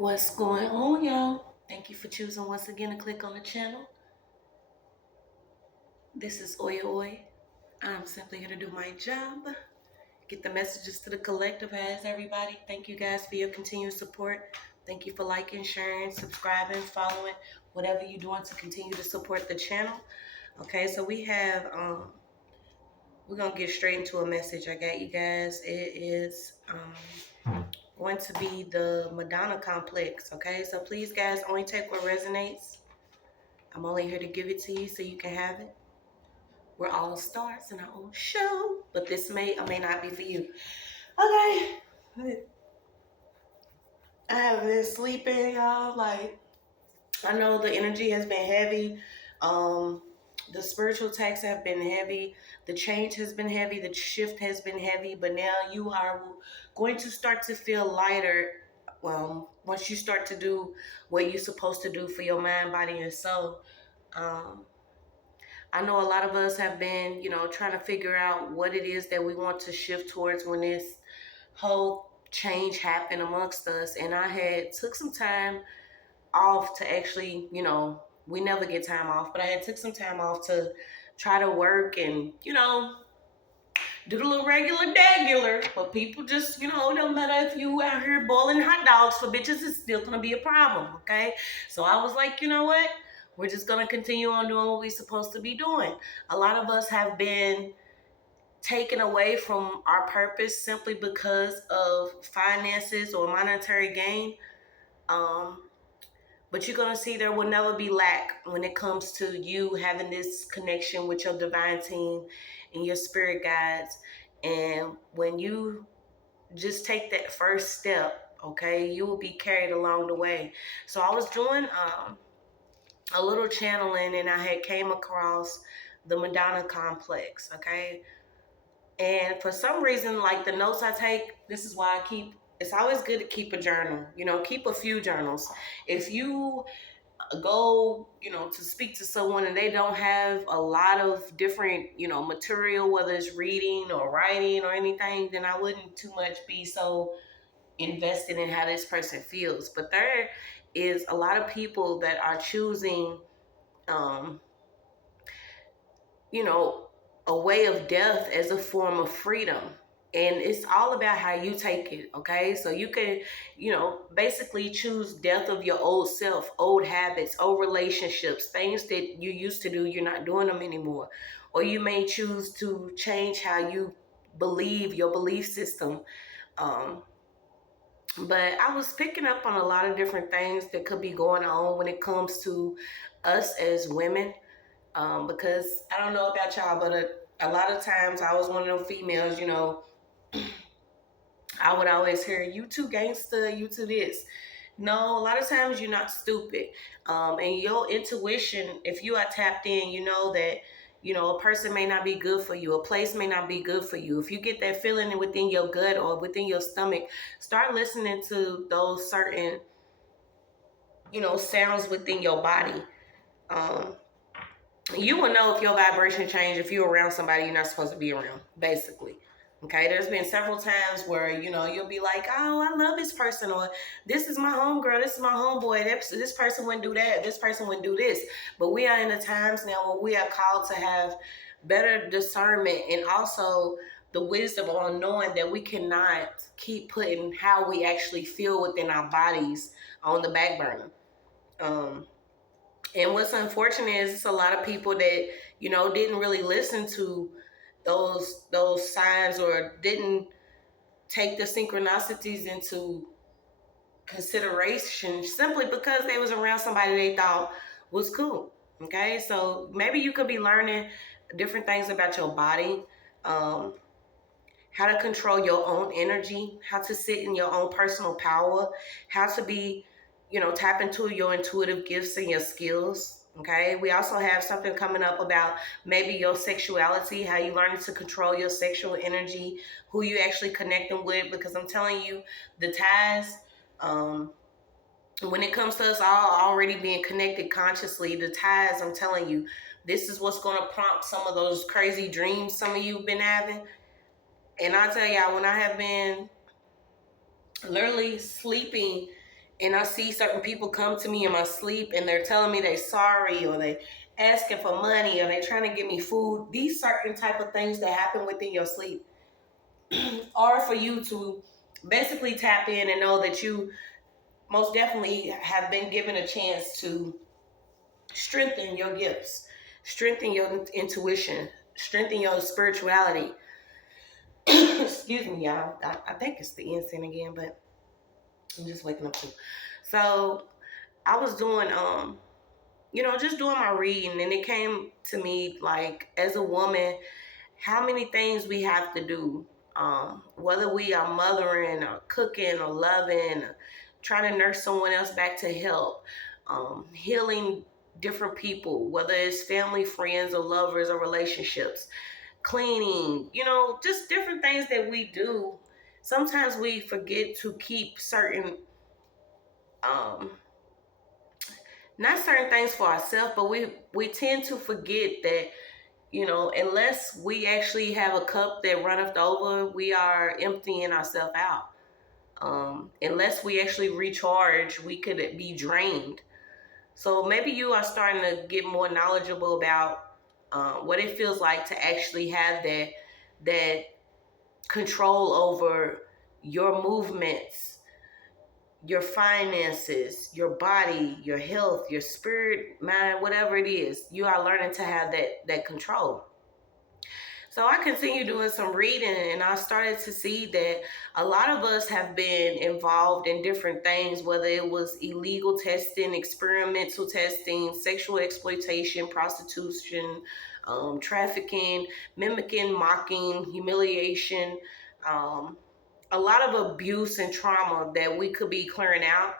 What's going on, y'all? Thank you for choosing once again to click on the channel. This is OYAOY. I'm simply here to do my job, get the messages to the collective as everybody. Thank you guys for your continued support. Thank you for liking, sharing, subscribing, following, whatever you're doing to continue to support the channel. Okay, so we have, we're going to get straight into a message I got you guys. It is going to be the Madonna Complex. Okay, so please, guys, only take what resonates. I'm only here to give it to you so you can have it. We're all stars in our own show, but this may or may not be for you. Okay. I have been sleeping, y'all. Like, I know the energy has been heavy. The spiritual attacks have been heavy. The change has been heavy. The shift has been heavy. But now you are going to start to feel lighter. Once you start to do what you're supposed to do for your mind, body, and soul. I know a lot of us have been, trying to figure out what it is that we want to shift towards when this whole change happened amongst us. And I had took some time off to actually, we never get time off, but I had took some time off to try to work and, do the little regular. But people just, no matter if you out here boiling hot dogs for bitches, it's still going to be a problem, okay? So I was like, you know what? We're just going to continue on doing what we're supposed to be doing. A lot of us have been taken away from our purpose simply because of finances or monetary gain. But you're going to see there will never be lack when it comes to you having this connection with your divine team and your spirit guides. And when you just take that first step, okay, you will be carried along the way. So I was doing a little channeling and I had came across the Madonna Complex, okay? And for some reason, like the notes I take, this is why it's always good to keep a journal, keep a few journals. If you go, to speak to someone and they don't have a lot of different, material, whether it's reading or writing or anything, then I wouldn't too much be so invested in how this person feels. But there is a lot of people that are choosing, you know, a way of death as a form of freedom. And it's all about how you take it, okay? So you can, basically choose death of your old self, old habits, old relationships, things that you used to do, you're not doing them anymore. Or you may choose to change how you believe, your belief system. But I was picking up on a lot of different things that could be going on when it comes to us as women. Because I don't know about y'all, but a lot of times I was one of them females, I would always hear, you too gangster, you too this. No, a lot of times you're not stupid. And your intuition, if you are tapped in, you know that, a person may not be good for you. A place may not be good for you. If you get that feeling within your gut or within your stomach, start listening to those certain, sounds within your body. You will know if your vibration change if you're around somebody you're not supposed to be around, basically. Okay, there's been several times where, you'll be like, oh, I love this person, or this is my homegirl, this is my homeboy, this person wouldn't do that, this person wouldn't do this. But we are in the times now where we are called to have better discernment and also the wisdom on knowing that we cannot keep putting how we actually feel within our bodies on the back burner. And what's unfortunate is it's a lot of people that, didn't really listen to those signs or didn't take the synchronicities into consideration simply because they was around somebody they thought was cool. Okay, so maybe you could be learning different things about your body, how to control your own energy, how to sit in your own personal power, how to be, tap into your intuitive gifts and your skills. Okay, we also have something coming up about maybe your sexuality, how you learn to control your sexual energy, who you actually connecting with, because I'm telling you, the ties, when it comes to us all already being connected consciously, the ties, I'm telling you, this is what's going to prompt some of those crazy dreams some of you have been having. And I tell y'all, when I have been literally sleeping and I see certain people come to me in my sleep and they're telling me they're sorry, or they asking for money, or they trying to give me food. These certain type of things that happen within your sleep are for you to basically tap in and know that you most definitely have been given a chance to strengthen your gifts, strengthen your intuition, strengthen your spirituality. Excuse me, y'all. I think it's the incense again, but I'm just waking up too. So I was doing just doing my reading, and it came to me like, as a woman, how many things we have to do, whether we are mothering or cooking or loving, or trying to nurse someone else back to health, healing different people, whether it's family, friends, or lovers, or relationships, cleaning, just different things that we do. Sometimes we forget to keep certain, um, not certain things for ourselves, but we tend to forget that, unless we actually have a cup that runneth over, we are emptying ourselves out. Unless we actually recharge, we could be drained. So maybe you are starting to get more knowledgeable about what it feels like to actually have that control over your movements, your finances, your body, your health, your spirit, mind, whatever it is. You are learning to have that control. So I continued doing some reading, and I started to see that a lot of us have been involved in different things, whether it was illegal testing, experimental testing, sexual exploitation, prostitution, trafficking, mimicking, mocking, humiliation, um, a lot of abuse and trauma that we could be clearing out.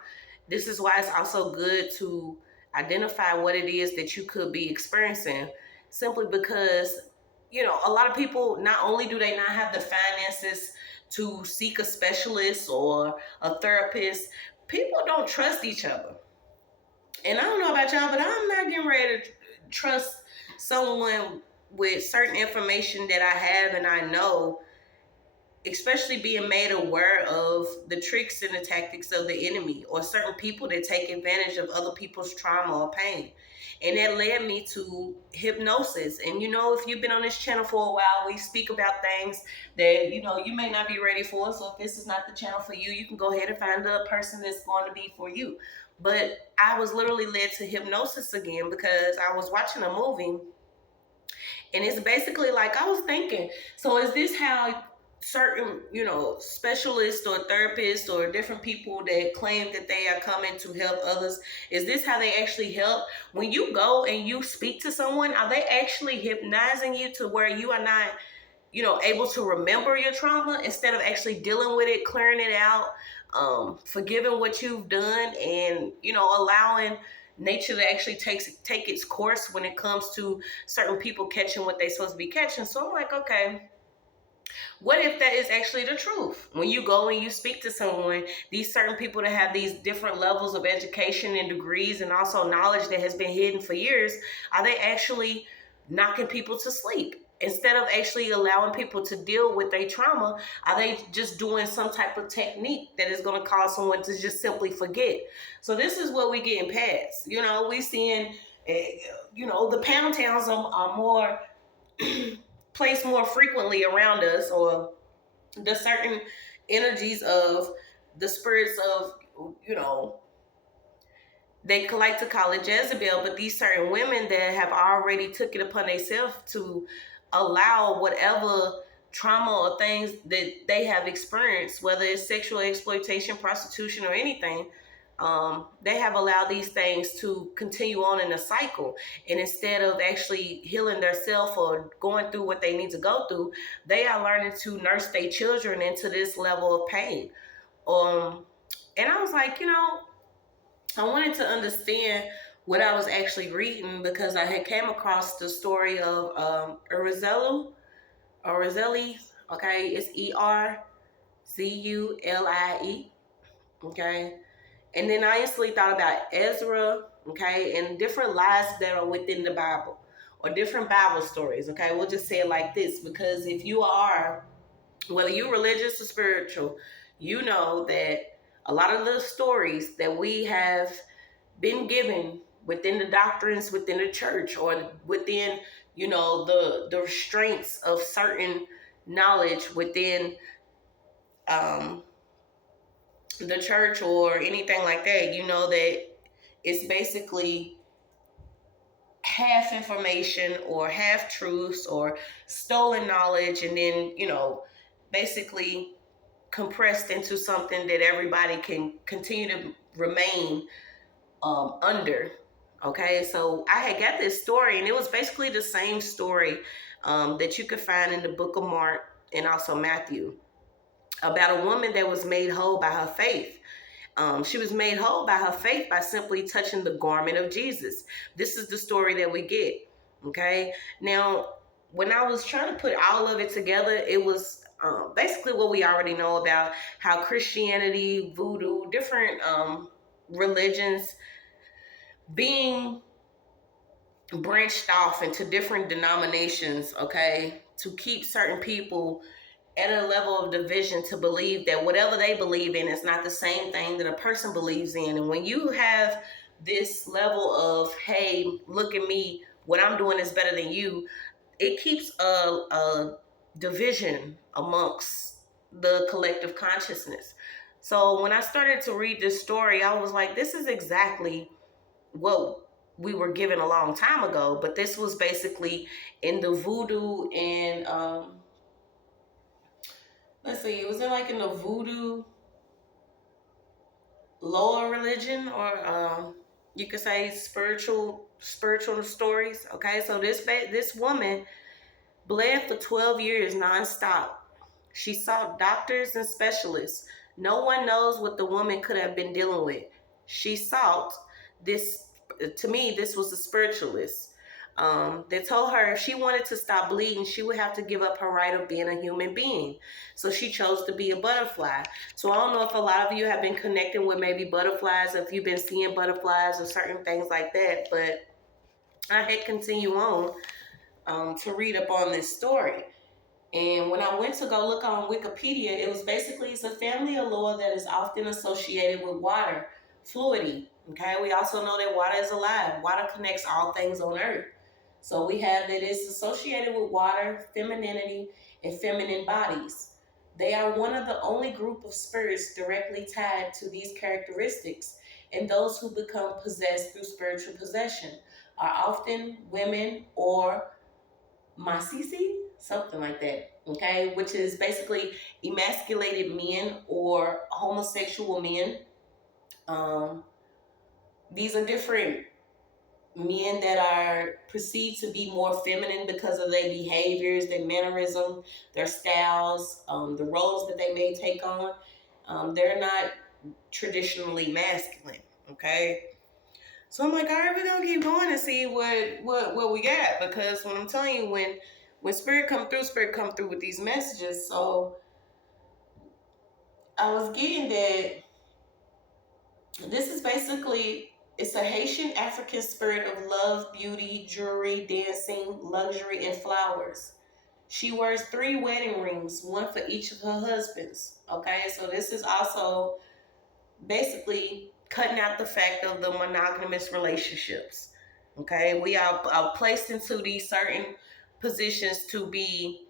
This is why it's also good to identify what it is that you could be experiencing, simply because, a lot of people, not only do they not have the finances to seek a specialist or a therapist, people don't trust each other. And I don't know about y'all, but I'm not getting ready to trust someone with certain information that I have and I know, especially being made aware of the tricks and the tactics of the enemy, or certain people that take advantage of other people's trauma or pain. And that led me to hypnosis. And if you've been on this channel for a while, we speak about things that you may not be ready for. So if this is not the channel for you, you can go ahead and find a person that's going to be for you. But I was literally led to hypnosis again because I was watching a movie, and it's basically like, I was thinking, so is this how certain, specialists or therapists or different people that claim that they are coming to help others, is this how they actually help? When you go and you speak to someone, are they actually hypnotizing you to where you are not, able to remember your trauma, instead of actually dealing with it, clearing it out, forgiving what you've done, and, allowing nature to actually take its course when it comes to certain people catching what they're supposed to be catching? So I'm like, okay, what if that is actually the truth? When you go and you speak to someone, these certain people that have these different levels of education and degrees and also knowledge that has been hidden for years, are they actually knocking people to sleep? Instead of actually allowing people to deal with their trauma, are they just doing some type of technique that is going to cause someone to just simply forget? So this is what we getting past. We seeing, the pound towns are more placed more frequently around us, or the certain energies of the spirits of, they like to call it Jezebel, but these certain women that have already took it upon themselves to allow whatever trauma or things that they have experienced, whether it's sexual exploitation, prostitution, or anything, they have allowed these things to continue on in a cycle. And instead of actually healing themselves or going through what they need to go through, they are learning to nurse their children into this level of pain. And I was like, I wanted to understand what I was actually reading, because I had came across the story of Erzuli. Okay, it's Erzulie. Okay. And then I instantly thought about Ezra, okay, and different lies that are within the Bible, or different Bible stories, okay? We'll just say it like this, because if you are, whether you're religious or spiritual, you know that a lot of the stories that we have been given within the doctrines within the church, or within, the restraints of certain knowledge within um, the church or anything like that, that it's basically half information or half truths or stolen knowledge, and then, basically compressed into something that everybody can continue to remain under. Okay, so I had got this story, and it was basically the same story that you could find in the book of Mark and also Matthew, about a woman that was made whole by her faith. She was made whole by her faith by simply touching the garment of Jesus. This is the story that we get. Okay, now when I was trying to put all of it together, it was basically what we already know about how Christianity, voodoo, different religions being branched off into different denominations, okay, to keep certain people at a level of division, to believe that whatever they believe in is not the same thing that a person believes in. And when you have this level of, hey, look at me, what I'm doing is better than you, it keeps a division amongst the collective consciousness. So when I started to read this story, I was like, this is exactly what we were given a long time ago. But this was basically in the voodoo and let's see, it was in the voodoo lower religion, or you could say spiritual stories. Okay, so this woman bled for 12 years nonstop. She saw doctors and specialists. No one knows what the woman could have been dealing with. She sought this. To me, this was a spiritualist. They told her if she wanted to stop bleeding, she would have to give up her right of being a human being. So she chose to be a butterfly. So I don't know if a lot of you have been connecting with maybe butterflies, if you've been seeing butterflies or certain things like that. But I had continue on to read up on this story. And when I went to go look on Wikipedia, it was basically, it's a family of lore that is often associated with water, fluidity. Okay, we also know that water is alive. Water connects all things on earth. So we have that it's associated with water, femininity, and feminine bodies. They are one of the only group of spirits directly tied to these characteristics, and those who become possessed through spiritual possession are often women or masisi, something like that, okay, which is basically emasculated men or homosexual men. Um, these are different men that are perceived to be more feminine because of their behaviors, their mannerism, their styles, the roles that they may take on. They're not traditionally masculine, okay? So I'm like, all right, we're gonna keep going and see what we got, because when I'm telling you, when spirit come through with these messages. So I was getting that this is basically, it's a Haitian African spirit of love, beauty, jewelry, dancing, luxury, and flowers. She wears 3 wedding rings, one for each of her husbands. Okay, so this is also basically cutting out the fact of the monogamous relationships. Okay, we are placed into these certain positions to be.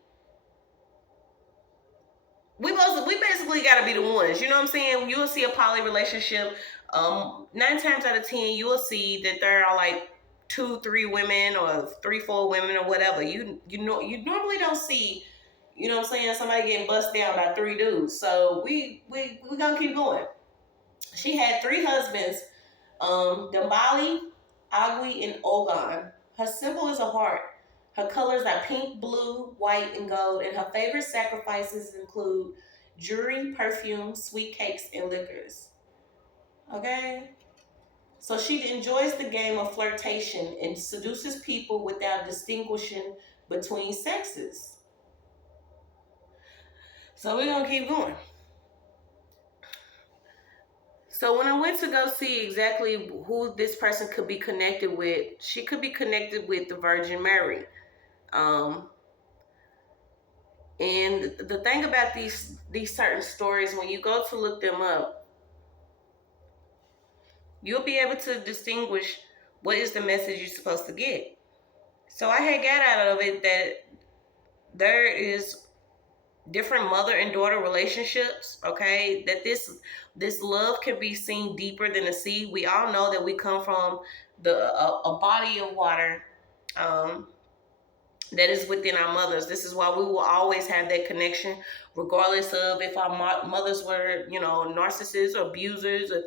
We basically got to be the ones. You know what I'm saying? You'll see a poly relationship. 9 times out of 10, you will see that there are like 2, 3 women, or 3, 4 women, or whatever. You normally don't see. You know what I'm saying? Somebody getting bust down by 3 dudes. So we gonna keep going. She had 3 husbands, Dambali, Agui, and Ogon. Her symbol is a heart. Her colors are pink, blue, white, and gold, and her favorite sacrifices include jewelry, perfume, sweet cakes, and liquors. Okay? So she enjoys the game of flirtation and seduces people without distinguishing between sexes. So we're going to keep going. So when I went to go see exactly who this person could be connected with, she could be connected with the Virgin Mary. And the thing about these certain stories, when you go to look them up, you'll be able to distinguish what is the message you're supposed to get. So I had got out of it that there is different mother and daughter relationships, okay, that this love can be seen deeper than the sea. We all know that we come from a body of water, um, that is within our mothers. This is why we will always have that connection, regardless of if our mothers were, narcissists or abusers, or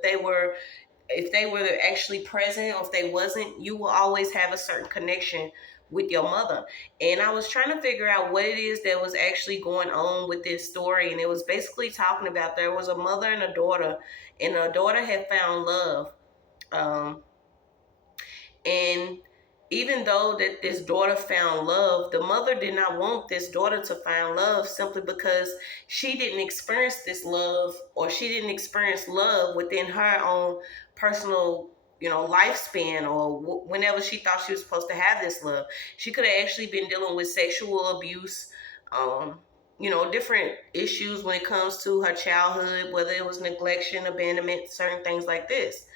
if they were actually present or if they wasn't. You will always have a certain connection with your mother. And I was trying to figure out what it is that was actually going on with this story, and it was basically talking about there was a mother and a daughter, and the daughter had found love. Um, and even though that this daughter found love, the mother did not want this daughter to find love, simply because she didn't experience this love, or she didn't experience love within her own personal, lifespan, or whenever she thought she was supposed to have this love. She could have actually been dealing with sexual abuse, different issues when it comes to her childhood, whether it was neglection, abandonment, certain things like this.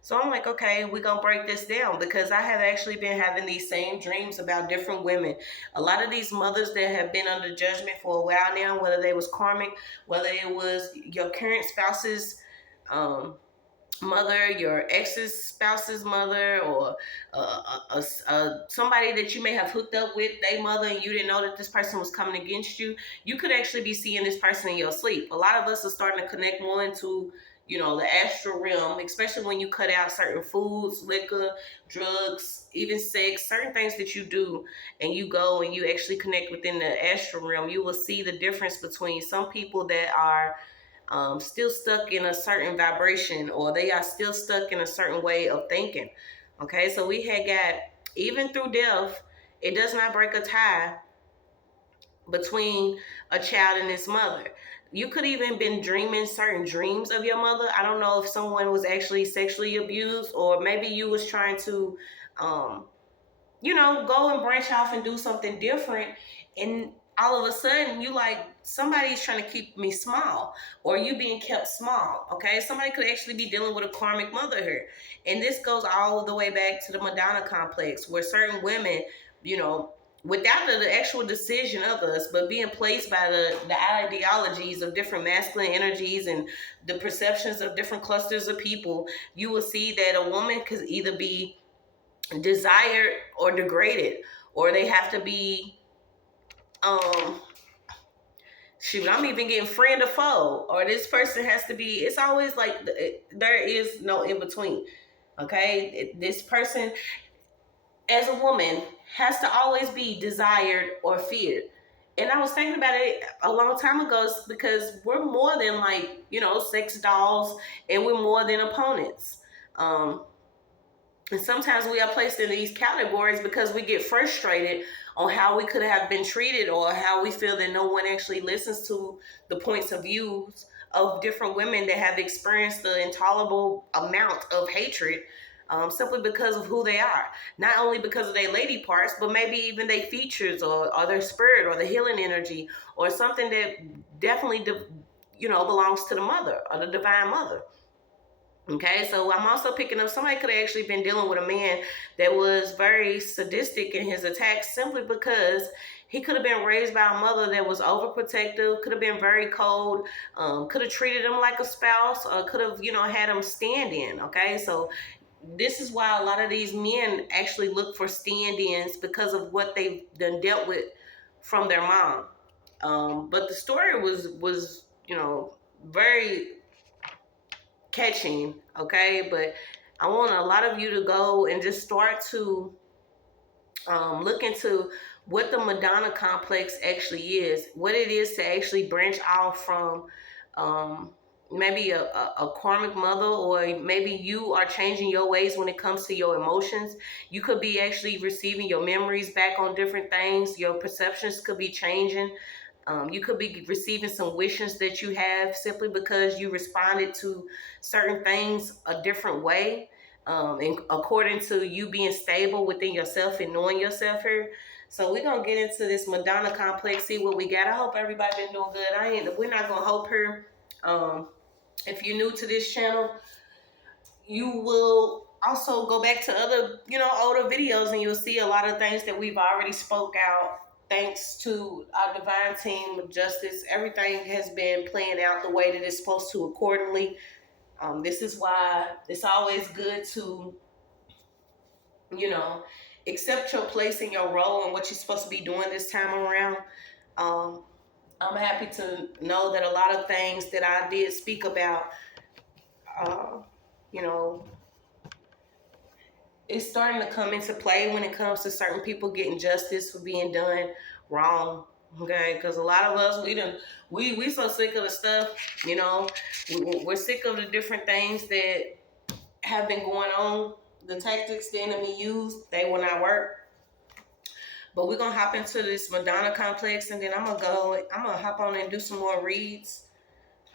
So I'm like, okay, we're going to break this down, because I have actually been having these same dreams about different women. A lot of these mothers that have been under judgment for a while now, whether they was karmic, whether it was your current spouse's mother, your ex's spouse's mother, or somebody that you may have hooked up with, their mother, and you didn't know that this person was coming against you. You could actually be seeing this person in your sleep. A lot of us are starting to connect more into the astral realm, especially when you cut out certain foods, liquor, drugs, even sex, certain things that you do, and you go and you actually connect within the astral realm. You will see the difference between some people that are still stuck in a certain vibration, or they are still stuck in a certain way of thinking. Okay, so we had got, even through death, it does not break a tie between a child and its mother. You could even been dreaming certain dreams of your mother. I don't know if someone was actually sexually abused, or maybe you was trying to go and branch off and do something different, and all of a sudden you like, somebody's trying to keep me small, or you being kept small. Okay, somebody could actually be dealing with a karmic mother here. And this goes all the way back to the Madonna Complex, where certain women, without the actual decision of us, but being placed by the ideologies of different masculine energies and the perceptions of different clusters of people, you will see that a woman could either be desired or degraded, or they have to be shoot, I'm even getting friend or foe, or this person has to be. It's always like there is no in between. Okay, this person as a woman has to always be desired or feared. And I was thinking about it a long time ago, because we're more than like, sex dolls, and we're more than opponents. And sometimes we are placed in these categories because we get frustrated on how we could have been treated, or how we feel that no one actually listens to the points of views of different women that have experienced the intolerable amount of hatred, simply because of who they are. Not only because of their lady parts, but maybe even their features, or their spirit, or the healing energy, or something that definitely, belongs to the mother, or the divine mother. Okay, so I'm also picking up, somebody could have actually been dealing with a man that was very sadistic in his attacks, simply because he could have been raised by a mother that was overprotective, could have been very cold, could have treated him like a spouse, or could have, had him stand in. Okay, so this is why a lot of these men actually look for stand-ins, because of what they've done dealt with from their mom. But the story was very catching. Okay, but I want a lot of you to go and just start to look into what the Madonna Complex actually is, what it is to actually branch off from maybe a karmic mother, or maybe you are changing your ways when it comes to your emotions. You could be actually receiving your memories back on different things. Your perceptions could be changing. You could be receiving some wishes that you have, simply because you responded to certain things a different way, and according to you being stable within yourself and knowing yourself here. So we're going to get into this Madonna Complex, see what we got. I hope everybody been doing good. We're not going to hope her. If you're new to this channel, you will also go back to other, older videos, and you'll see a lot of things that we've already spoke out. Thanks to our divine team of justice, everything has been playing out the way that it's supposed to accordingly. This is why it's always good to, accept your place in your role and what you're supposed to be doing this time around. Um, I'm happy to know that a lot of things that I did speak about, uh, you know, it's starting to come into play when it comes to certain people getting justice for being done wrong. Okay, because a lot of us, we so sick of the stuff. We're sick of the different things that have been going on. The tactics the enemy used, they will not work. But we're gonna hop into this Madonna Complex, and then I'm gonna hop on and do some more reads.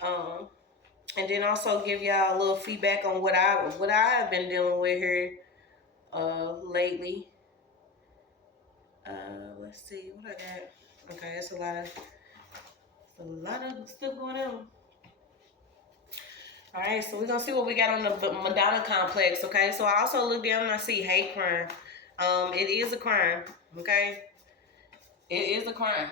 And then also give y'all a little feedback on what I've been dealing with here lately. Let's see what I got. Okay, it's a lot of stuff going on. All right, so we're gonna see what we got on the Madonna Complex. Okay, so I also look down and I see hate crime. It is a crime. Okay, it is a crime.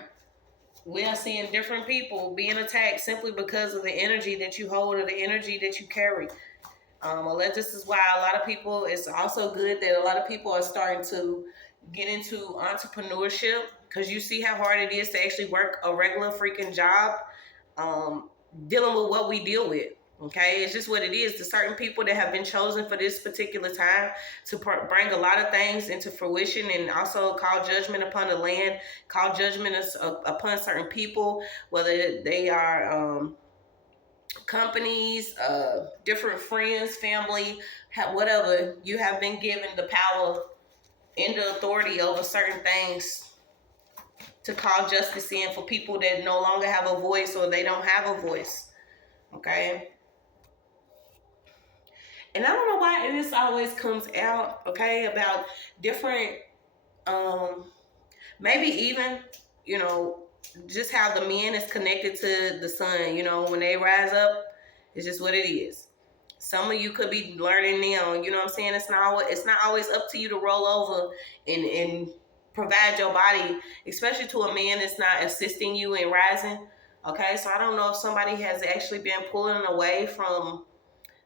We are seeing different people being attacked simply because of the energy that you hold or the energy that you carry. This is why a lot of people, it's also good that a lot of people are starting to get into entrepreneurship, because you see how hard it is to actually work a regular freaking job, dealing with what we deal with. Okay, it's just what it is. The certain people that have been chosen for this particular time to bring a lot of things into fruition, and also call judgment upon the land, call judgment upon certain people, whether they are companies, different friends, family, whatever. You have been given the power and the authority over certain things to call justice in for people that no longer have a voice, or they don't have a voice. Okay. And I don't know why this always comes out, okay, about different, maybe even, just how the men is connected to the sun. When they rise up, it's just what it is. Some of you could be learning now, you know what I'm saying? It's not always up to you to roll over and provide your body, especially to a man that's not assisting you in rising. Okay, so I don't know if somebody has actually been pulling away from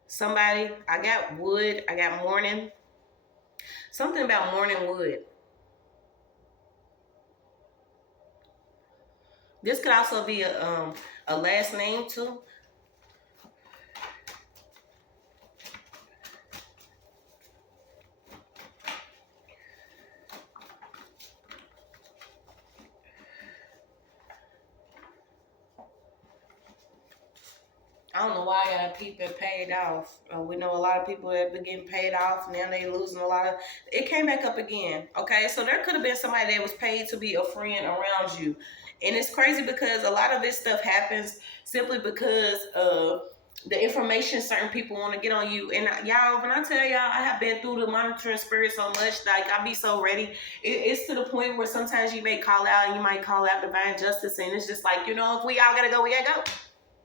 somebody. I got wood. I got morning. Something about morning wood. This could also be a last name too. I don't know why I got people paid off. We know a lot of people that been getting paid off. Now they losing a lot of. It came back up again. Okay, so there could have been somebody that was paid to be a friend around you, and it's crazy because a lot of this stuff happens simply because of the information certain people want to get on you. And y'all, when I tell y'all, I have been through the monitoring spirit so much, like I be so ready. It's to the point where sometimes you may call out, and you might call out divine justice, and it's just like, if we all gotta go, we gotta go.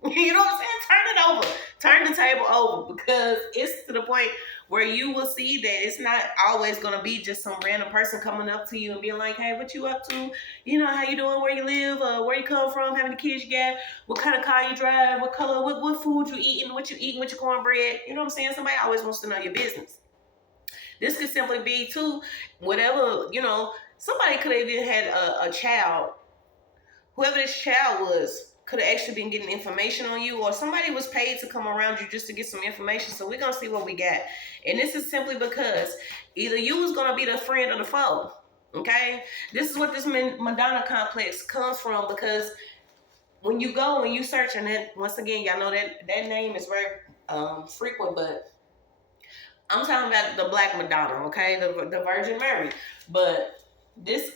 You know what I'm saying? Turn it over. Turn the table over, because it's to the point where you will see that it's not always going to be just some random person coming up to you and being like, hey, what you up to? How you doing? Where you live? Where you come from? How many kids you got? What kind of car you drive? What color? What food you eating? What you eating with your cornbread? You know what I'm saying? Somebody always wants to know your business. This could simply be, too, whatever, somebody could have even had a child. Whoever this child was could have actually been getting information on you, or somebody was paid to come around you just to get some information. So we're going to see what we got. And this is simply because either you was going to be the friend or the foe. Okay? This is what this Madonna Complex comes from, because when you go and you search, and then once again, y'all know that name is very frequent, but I'm talking about the Black Madonna, okay? The Virgin Mary. But this,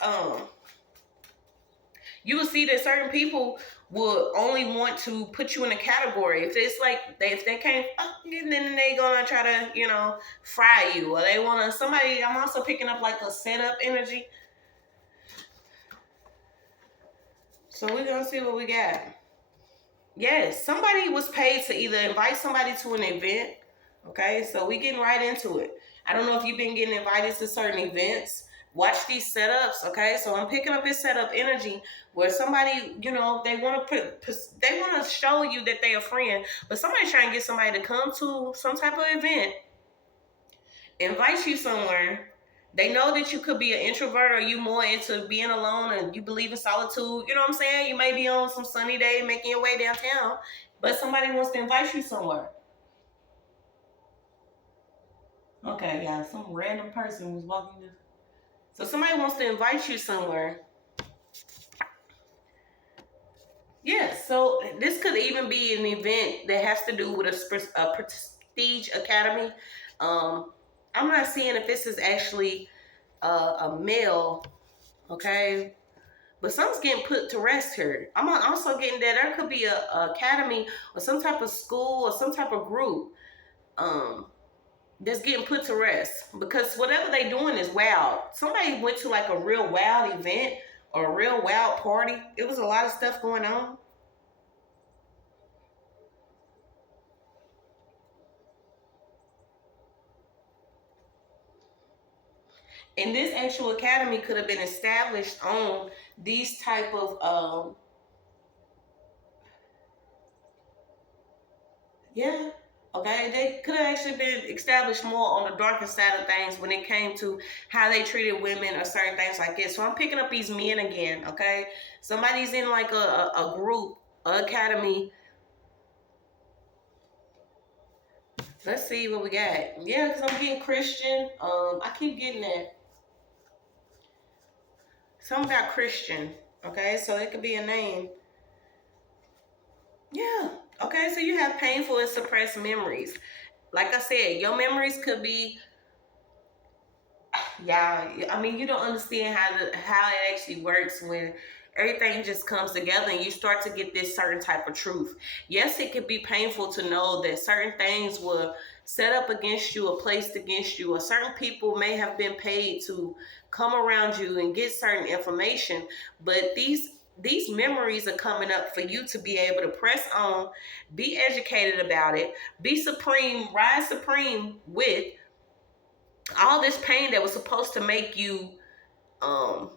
you will see that certain people would only want to put you in a category. If it's like, if they can't fuck you, then they gonna try to, fry you. Or they want to, I'm also picking up like a setup energy. So we're gonna see what we got. Yes, somebody was paid to either invite somebody to an event, Okay, so we getting right into it. I don't know if you've been getting invited to certain events. Watch these setups, okay? So I'm picking up this setup energy where somebody, you know, they want to they want to show you that they're a friend, but somebody's trying to get somebody to come to some type of event, invite you somewhere. They know that you could be an introvert or you more into being alone and you believe in solitude. You know what I'm saying? You may be on some sunny day making your way downtown, but somebody wants to invite you somewhere. Okay, yeah, some random person was walking this. So somebody wants to invite you somewhere. Yeah, so this could even be an event that has to do with a prestige academy. Um, I'm not seeing if this is actually a male, okay? But something's getting put to rest here. I'm also getting that there could be a academy or some type of school or some type of group um, that's getting put to rest because whatever they doing is wild. Somebody went to like a real wild event or a real wild party. It was a lot of stuff going on. And this actual academy could have been established on these type of yeah. Okay, they could have actually been established more on the darker side of things when it came to how they treated women or certain things like this. So I'm picking up these men again, okay? Somebody's in like a group, a academy. Let's see what we got. Yeah, because I'm getting Christian. I keep getting that. Something about Christian, okay? So it could be a name. Yeah. Okay, so you have painful and suppressed memories. Like I said, your memories could be, yeah. I mean, you don't understand how it actually works when everything just comes together and you start to get this certain type of truth. Yes, it could be painful to know that certain things were set up against you or placed against you, or certain people may have been paid to come around you and get certain information, but these memories are coming up for you to be able to press on, be educated about it, be supreme, rise supreme with all this pain that was supposed to make you um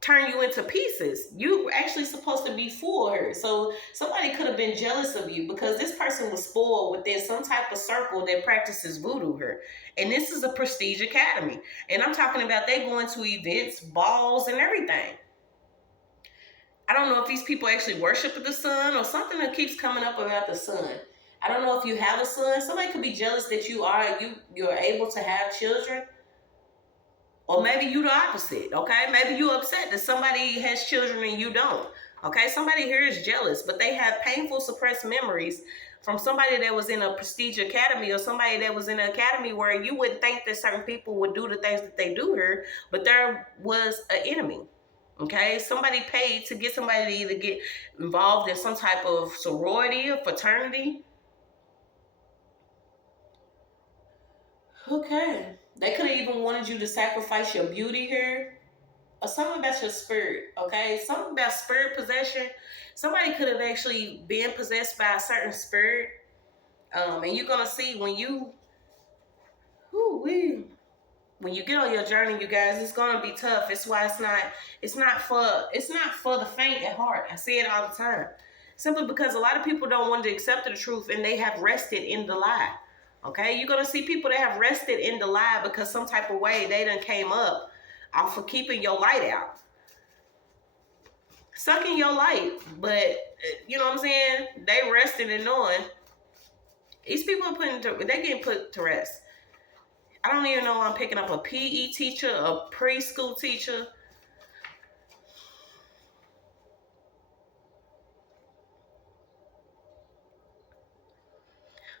turn you into pieces. You were actually supposed to be for her. So somebody could have been jealous of you because this person was spoiled within some type of circle that practices voodoo her. And this is a prestige academy. And I'm talking about they going to events, balls, and everything. I don't know if these people actually worship the sun or something that keeps coming up about the sun. I don't know if you have a son. Somebody could be jealous that you're able to have children. Or maybe you the opposite, okay? Maybe you upset that somebody has children and you don't. Okay, somebody here is jealous, but they have painful suppressed memories from somebody that was in a prestige academy or somebody that was in an academy where you wouldn't think that certain people would do the things that they do here, but there was an enemy. Okay, somebody paid to get somebody to either get involved in some type of sorority or fraternity. Okay, they could have even wanted you to sacrifice your beauty here or something about your spirit, okay? Something about spirit possession. Somebody could have actually been possessed by a certain spirit. And you're gonna see when you whoo, when you get on your journey, you guys, it's gonna be tough. It's why it's not for the faint at heart. I say it all the time. Simply because a lot of people don't want to accept the truth and they have rested in the lie. Okay, you're gonna see people that have rested in the lie because some type of way they done came up off of keeping your light out, sucking your light. But you know what I'm saying? They resting and knowing these people are they getting put to rest. I don't even know. I'm picking up a PE teacher, a preschool teacher.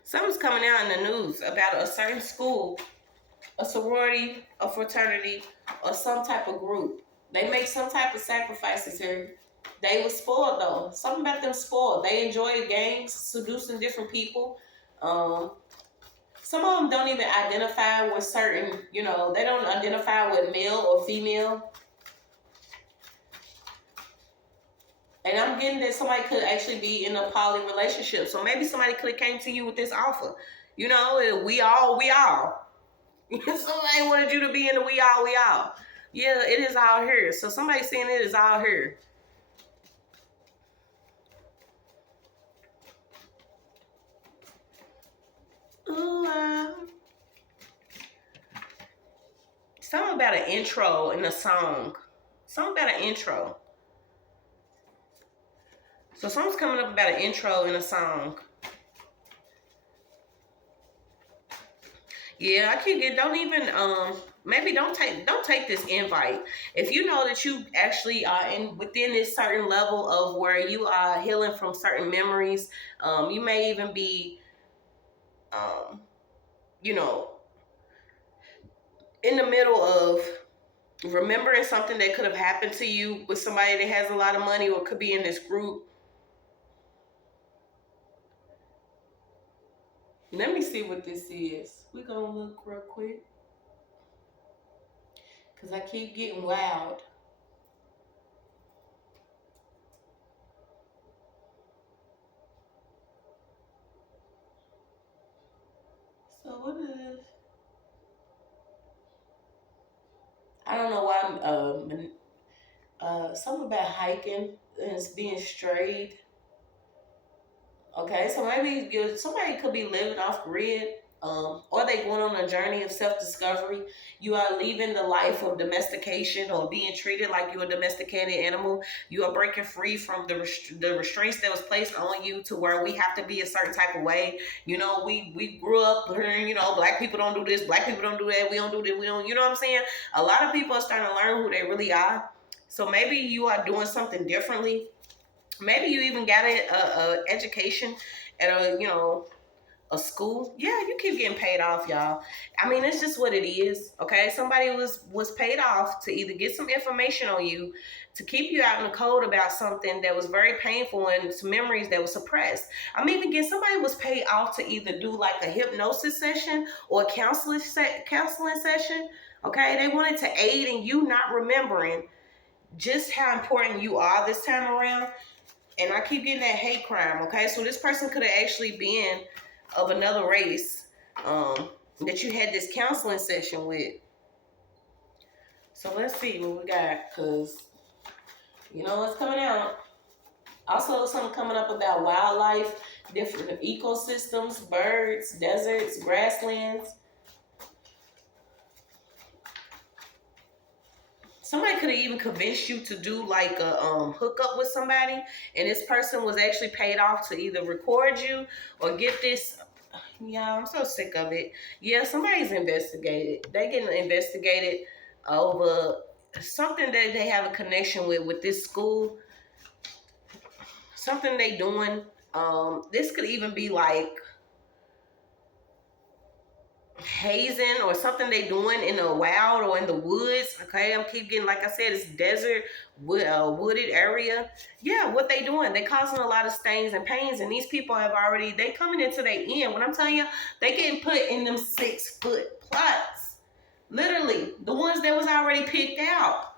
Something's coming out in the news about a certain school, a sorority, a fraternity, or some type of group. They make some type of sacrifices here. They were spoiled though. Something about them spoiled. They enjoy games, seducing different people. Um, some of them don't even identify with certain, they don't identify with male or female. And I'm getting that somebody could actually be in a poly relationship. So maybe somebody could have came to you with this offer. You know, we all. Somebody wanted you to be in the we all. Yeah, it is all here. So somebody saying it is all here. Ooh, something about an intro in a song. Something about an intro. So something's coming up about an intro in a song. Yeah, I keep getting. Don't even maybe don't take this invite. If you know that you actually are within this certain level of where you are healing from certain memories, you may even be you know, in the middle of remembering something that could have happened to you with somebody that has a lot of money, or could be in this group. Let me see what this is. We're gonna look real quick, because I keep getting loud. So what is this? I don't know why something about hiking and it's being strayed. Okay, so maybe somebody could be living off grid, or they going on a journey of self-discovery. You are leaving the life of domestication or being treated like you're a domesticated animal. You are breaking free from the restraints that was placed on you, to where we have to be a certain type of way. You know, we grew up hearing, you know, black people don't do this, black people don't do that, we don't do this, we don't, you know what I'm saying? A lot of people are starting to learn who they really are. So maybe you are doing something differently. Maybe you even got a education at a school. Yeah, you keep getting paid off, y'all. I mean, it's just what it is. Okay, somebody was paid off to either get some information on you, to keep you out in the cold about something that was very painful and some memories that were suppressed. I'm even getting somebody was paid off to either do like a hypnosis session or a counseling session. Okay, they wanted to aid in you not remembering just how important you are this time around. And I keep getting that hate crime, okay? So this person could have actually been of another race, that you had this counseling session with. So let's see what we got, because you know what's coming out. Also, something coming up about wildlife, different ecosystems, birds, deserts, grasslands. Somebody could have even convinced you to do like a hookup with somebody, and this person was actually paid off to either record you or get this. Yeah, I'm so sick of it. Yeah, somebody's investigated. They getting investigated over something that they have a connection with this school. Something they doing. This could even be like hazing or something they doing in the wild or in the woods. Okay, I'm keep getting, like I said, it's desert, wooded area. Yeah, what they doing, they causing a lot of stains and pains, and these people have already, they coming into their end. When I'm telling you, they getting put in them 6-foot plots, literally the ones that was already picked out.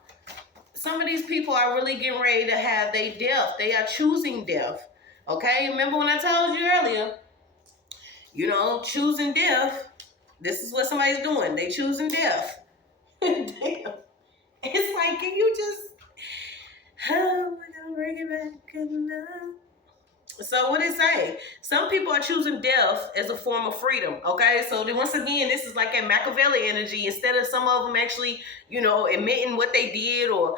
Some of these people are really getting ready to have their death. They are choosing death. Okay, remember when I told you earlier, you know, choosing death. This is what somebody's doing. They choosing death. Damn. It's like, can you just, oh, we're gonna bring it back enough. So what it say? Some people are choosing death as a form of freedom. Okay, so then once again, this is like a Machiavelli energy. Instead of some of them actually, you know, admitting what they did, or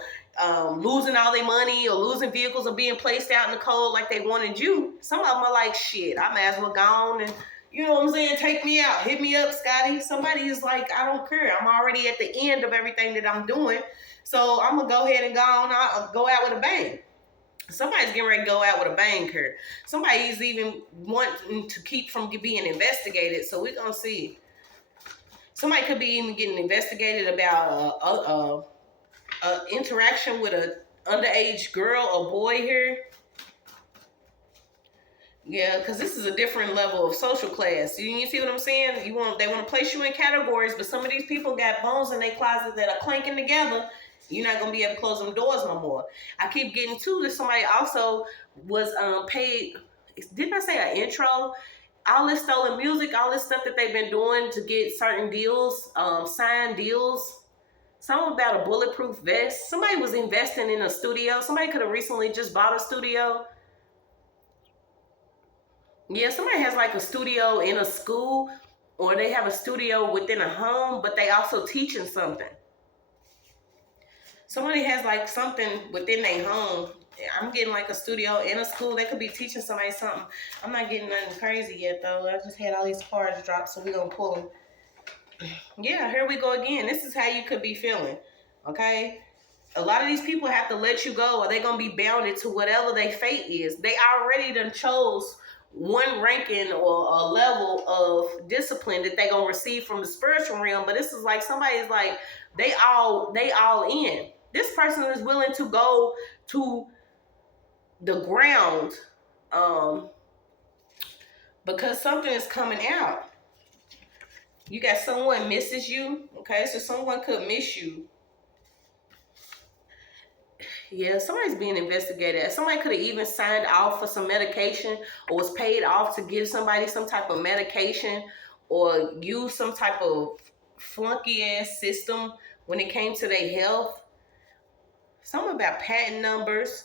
losing all their money, or losing vehicles, or being placed out in the cold like they wanted you. Some of them are like, shit, I might as well go on and, you know what I'm saying, take me out, hit me up, Scotty. Somebody is like, I don't care. I'm already at the end of everything that I'm doing. So I'm gonna go ahead and I'll go out with a bang. Somebody's getting ready to go out with a bang here. Somebody's even wanting to keep from being investigated. So we're gonna see. Somebody could be even getting investigated about interaction with a underage girl or boy here. Yeah, because this is a different level of social class. You see what I'm saying? They want to place you in categories, but some of these people got bones in their closet that are clanking together. You're not gonna be able to close them doors no more. I keep getting to that somebody also was paid. Didn't I say an intro? all this stolen music, all this stuff that they've been doing to get certain deals, signed deals. Something about a bulletproof vest. Somebody was investing in a studio. Somebody could have recently just bought a studio. Yeah, somebody has like a studio in a school, or they have a studio within a home, but they also teaching something. Somebody has like something within their home. I'm getting like a studio in a school. They could be teaching somebody something. I'm not getting nothing crazy yet though. I just had all these cards drop, so we're gonna pull them. Yeah, here we go again. This is how you could be feeling. Okay? A lot of these people have to let you go, or they're gonna be bounded to whatever their fate is. They already done chose one ranking or a level of discipline that they're gonna receive from the spiritual realm. But this is like somebody's like they all in. This person is willing to go to the ground because something is coming out. You got someone misses you, okay? So someone could miss you. Yeah, somebody's being investigated. Somebody could have even signed off for some medication or was paid off to give somebody some type of medication or use some type of flunky ass system when it came to their health. Something about patent numbers.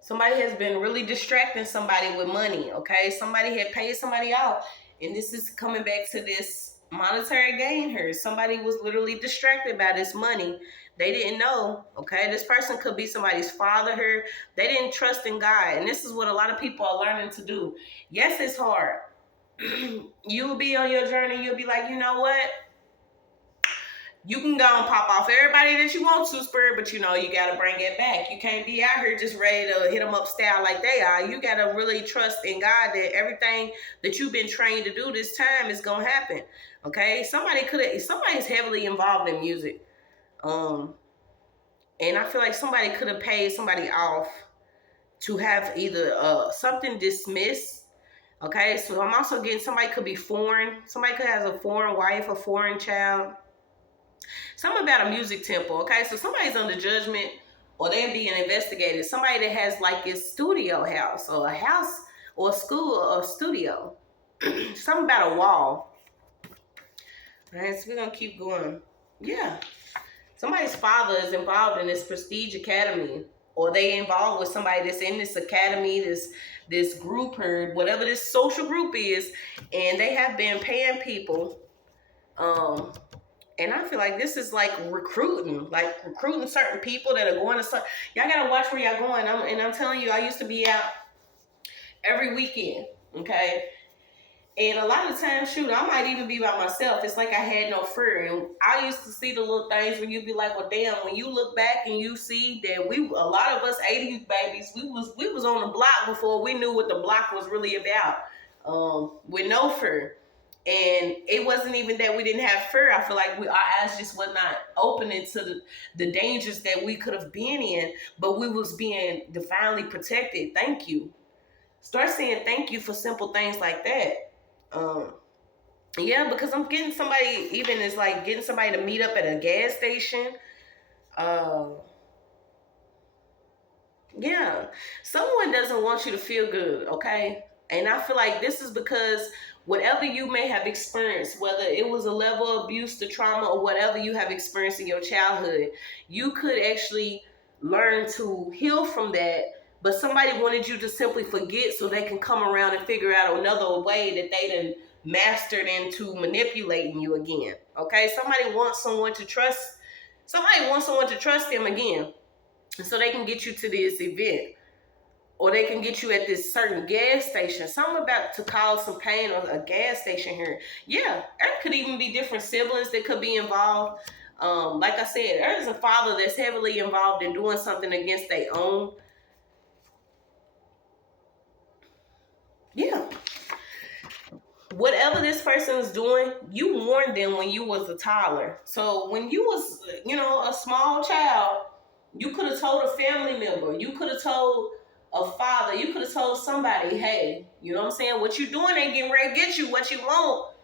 Somebody has been really distracting somebody with money, okay? Somebody had paid somebody out, and this is coming back to this monetary gain here. Somebody was literally distracted by this money. They didn't know, okay? This person could be somebody's father here. They didn't trust in God, and this is what a lot of people are learning to do. Yes, it's hard. You'll be on your journey. You'll be like, you know what? You can go and pop off everybody that you want to, Spirit, but you know, you got to bring it back. You can't be out here just ready to hit them up style like they are. You got to really trust in God that everything that you've been trained to do this time is going to happen. Okay? Somebody's heavily involved in music. And I feel like somebody could have paid somebody off to have either something dismissed. Okay? So I'm also getting somebody could be foreign. Somebody could have a foreign wife, a foreign child. Something about a music temple, okay? So somebody's under judgment or they're being investigated. Somebody that has like a studio house or a house or a school or a studio. Something about a wall. All right, so we're going to keep going. Yeah. Somebody's father is involved in this prestige academy, or they involved with somebody that's in this academy, this group or whatever this social group is, and they have been paying people and I feel like this is like recruiting certain people that are going to y'all gotta watch where y'all going. I'm telling you, I used to be out every weekend, okay? And a lot of the time, shoot, I might even be by myself. It's like I had no fear. And I used to see the little things where you'd be like, well, damn, when you look back and you see that a lot of us 80s babies, we was on the block before we knew what the block was really about, with no fear. And it wasn't even that we didn't have fear. I feel like our eyes just was not opening to the dangers that we could have been in, but we was being divinely protected. Thank you. Start saying thank you for simple things like that. Yeah, because I'm getting somebody, even is like getting somebody to meet up at a gas station. Yeah, someone doesn't want you to feel good, okay? And I feel like this is because whatever you may have experienced, whether it was a level of abuse to trauma or whatever you have experienced in your childhood, you could actually learn to heal from that. But somebody wanted you to simply forget so they can come around and figure out another way that they done mastered into manipulating you again. Okay? Somebody wants someone to trust them again so they can get you to this event. Or they can get you at this certain gas station. Something about to cause some pain on a gas station here. Yeah, there could even be different siblings that could be involved. Like I said, there's a father that's heavily involved in doing something against their own. Yeah. Whatever this person is doing, you warned them when you was a toddler. So when you was, a small child, you could have told a family member. You could have told a father. You could have told somebody, hey, you know what I'm saying? What you doing ain't getting ready to get you what you want.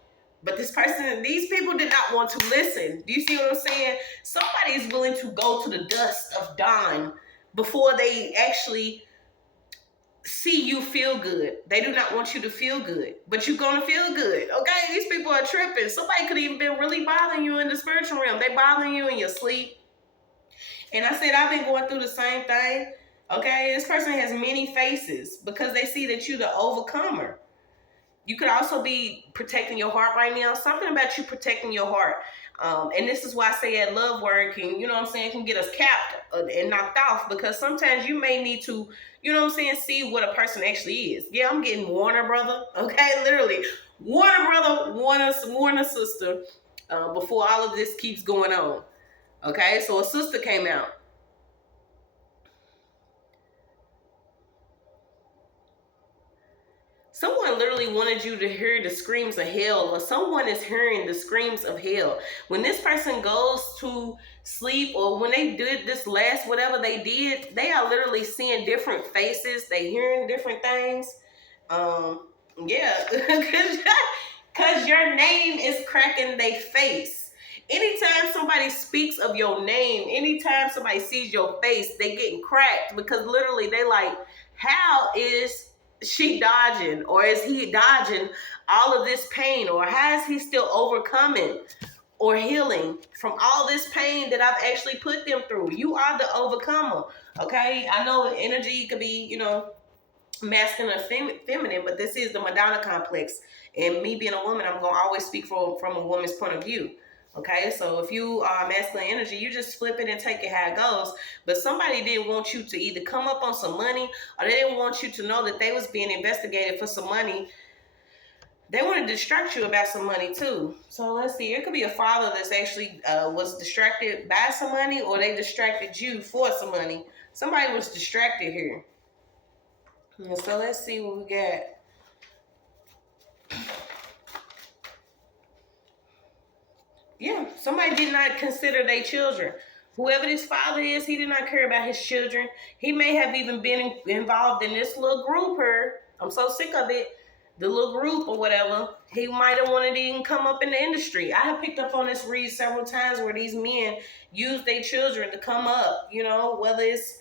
But these people did not want to listen. Do you see what I'm saying? Somebody is willing to go to the dust of dawn before they actually see you feel good. They do not want you to feel good, but you're gonna feel good. Okay, these people are tripping. Somebody could even been really bothering you in the spiritual realm. They bothering you in your sleep. And I said I've been going through the same thing. Okay, this person has many faces because they see that you're the overcomer. You could also be protecting your heart right now. Something about you protecting your heart. And this is why I say that love word can, you know what I'm saying, can get us capped and knocked off, because sometimes you may need to, you know what I'm saying, see what a person actually is. Yeah, I'm getting Warner brother. Okay, literally. Warner brother, Warner sister, before all of this keeps going on. Okay, so a sister came out. Someone literally wanted you to hear the screams of hell, or someone is hearing the screams of hell. When this person goes to sleep, or when they did this last whatever they did, they are literally seeing different faces. They hearing different things. Yeah, because your name is cracking their face. Anytime somebody speaks of your name, anytime somebody sees your face, they getting cracked, because literally they like, how is she dodging, or is he dodging all of this pain, or how is he still overcoming or healing from all this pain that I've actually put them through? You are the overcomer. Okay, I know energy could be, you know, masculine or feminine, but this is the Madonna Complex, and me being a woman, I'm gonna always speak from a woman's point of view. Okay, so if you are masculine energy, you just flip it and take it how it goes. But somebody didn't want you to either come up on some money, or they didn't want you to know that they was being investigated for some money. They want to distract you about some money too. So let's see, it could be a father that's actually was distracted by some money, or they distracted you for some money. Somebody was distracted here. And so let's see what we got. Yeah, somebody did not consider their children. Whoever this father is, he did not care about his children. He may have even been involved in this little group here. I'm so sick of it. The little group or whatever. He might have wanted to even come up in the industry. I have picked up on this read several times where these men use their children to come up. You know, whether it's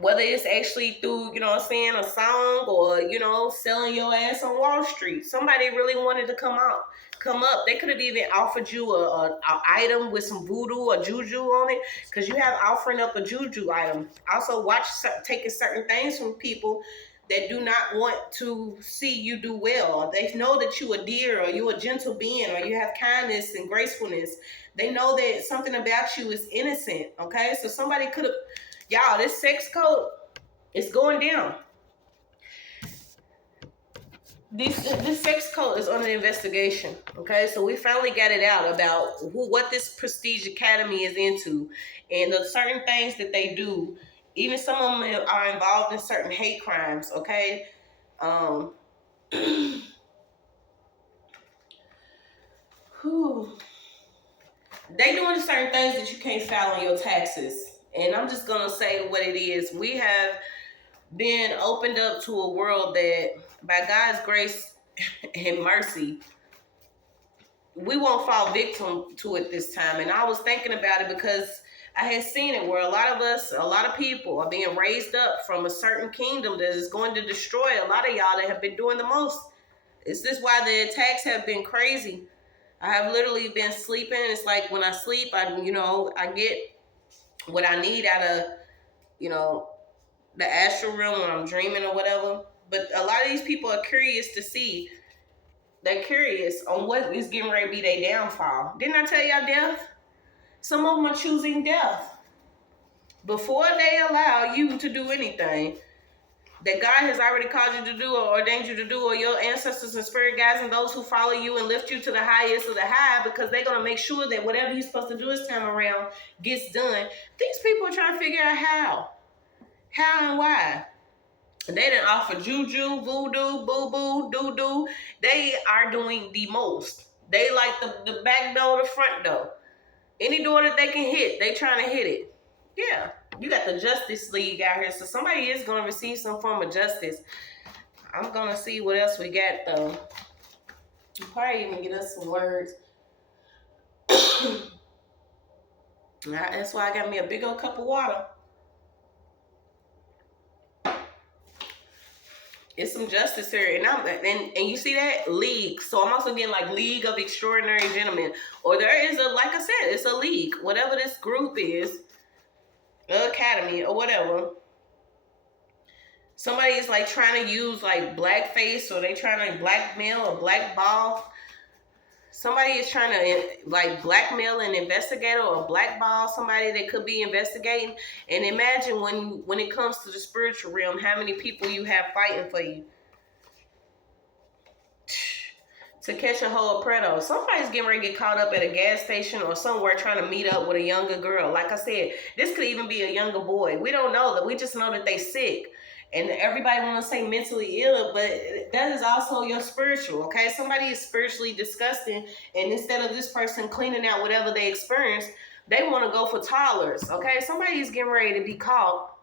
whether it's actually through, you know what I'm saying, a song, or, you know, selling your ass on Wall Street. Somebody really wanted to come up. They could have even offered you a item with some voodoo or juju on it, because you have offering up a juju item. Also, watch taking certain things from people that do not want to see you do well. They know that you a dear, or you a gentle being, or you have kindness and gracefulness. They know that something about you is innocent. Okay, so somebody could have, y'all, this sex code is going down. This sex cult is under investigation. Okay, so we finally got it out about what this Prestige Academy is into, and the certain things that they do. Even some of them are involved in certain hate crimes. Okay, they doing certain things that you can't file on your taxes. And I'm just gonna say what it is. We have been opened up to a world that, by God's grace and mercy, we won't fall victim to it this time. And I was thinking about it because I had seen it where a lot of people are being raised up from a certain kingdom that is going to destroy a lot of y'all that have been doing the most. Is this why the attacks have been crazy? I have literally been sleeping. It's like when I sleep, I get what I need out of, the astral realm when I'm dreaming or whatever. But a lot of these people are curious to see. They're curious on what is getting ready to be their downfall. Didn't I tell y'all death? Some of them are choosing death before they allow you to do anything that God has already called you to do, or ordained you to do, or your ancestors and spirit guides and those who follow you and lift you to the highest of the high, because they're going to make sure that whatever you're supposed to do this time around gets done. These people are trying to figure out how and why. They didn't offer juju, voodoo, boo-boo, doo-doo. They are doing the most. They like the back door, the front door. Any door that they can hit, they trying to hit it. Yeah. You got the Justice League out here, so somebody is going to receive some form of justice. I'm going to see what else we got, though. I'll probably even get us some words. That's why I got me a big old cup of water. It's some justice here, and you see that league. So I'm also getting like League of Extraordinary Gentlemen, or there is a, like I said, it's a league, whatever this group is, academy or whatever. Somebody is like trying to use like blackface, or they trying to blackmail or blackball. Somebody is trying to like blackmail an investigator or blackball somebody that could be investigating. And imagine when it comes to the spiritual realm, how many people you have fighting for you. To catch a whole predator. Somebody's getting ready to get caught up at a gas station or somewhere trying to meet up with a younger girl. Like I said, this could even be a younger boy. We don't know that. We just know that they sick. And everybody want to say mentally ill, but that is also your spiritual, okay? Somebody is spiritually disgusting, and instead of this person cleaning out whatever they experience, they want to go for toddlers, okay? Somebody is getting ready to be caught.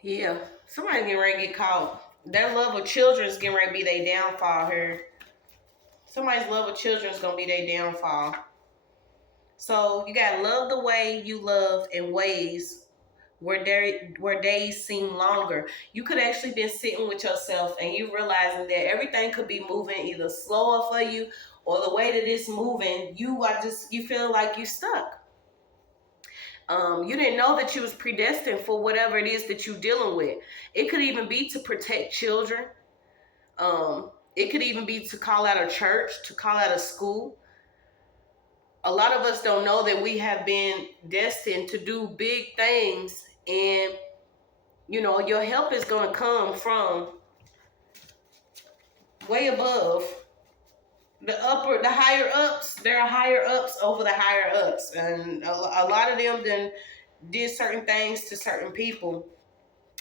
Yeah, somebody getting ready to get caught. Their love of children is getting ready to be their downfall here. Somebody's love of children is going to be their downfall. So you got to love the way you love in ways where days seem longer. You could actually been sitting with yourself and you realizing that everything could be moving either slower for you, or the way that it's moving, you feel like you stuck. You didn't know that you was predestined for whatever it is that you're dealing with. It could even be to protect children. It could even be to call out a church, to call out a school. A lot of us don't know that we have been destined to do big things, and your help is going to come from way above. The higher ups. There are higher ups over the higher ups, and a lot of them then did certain things to certain people,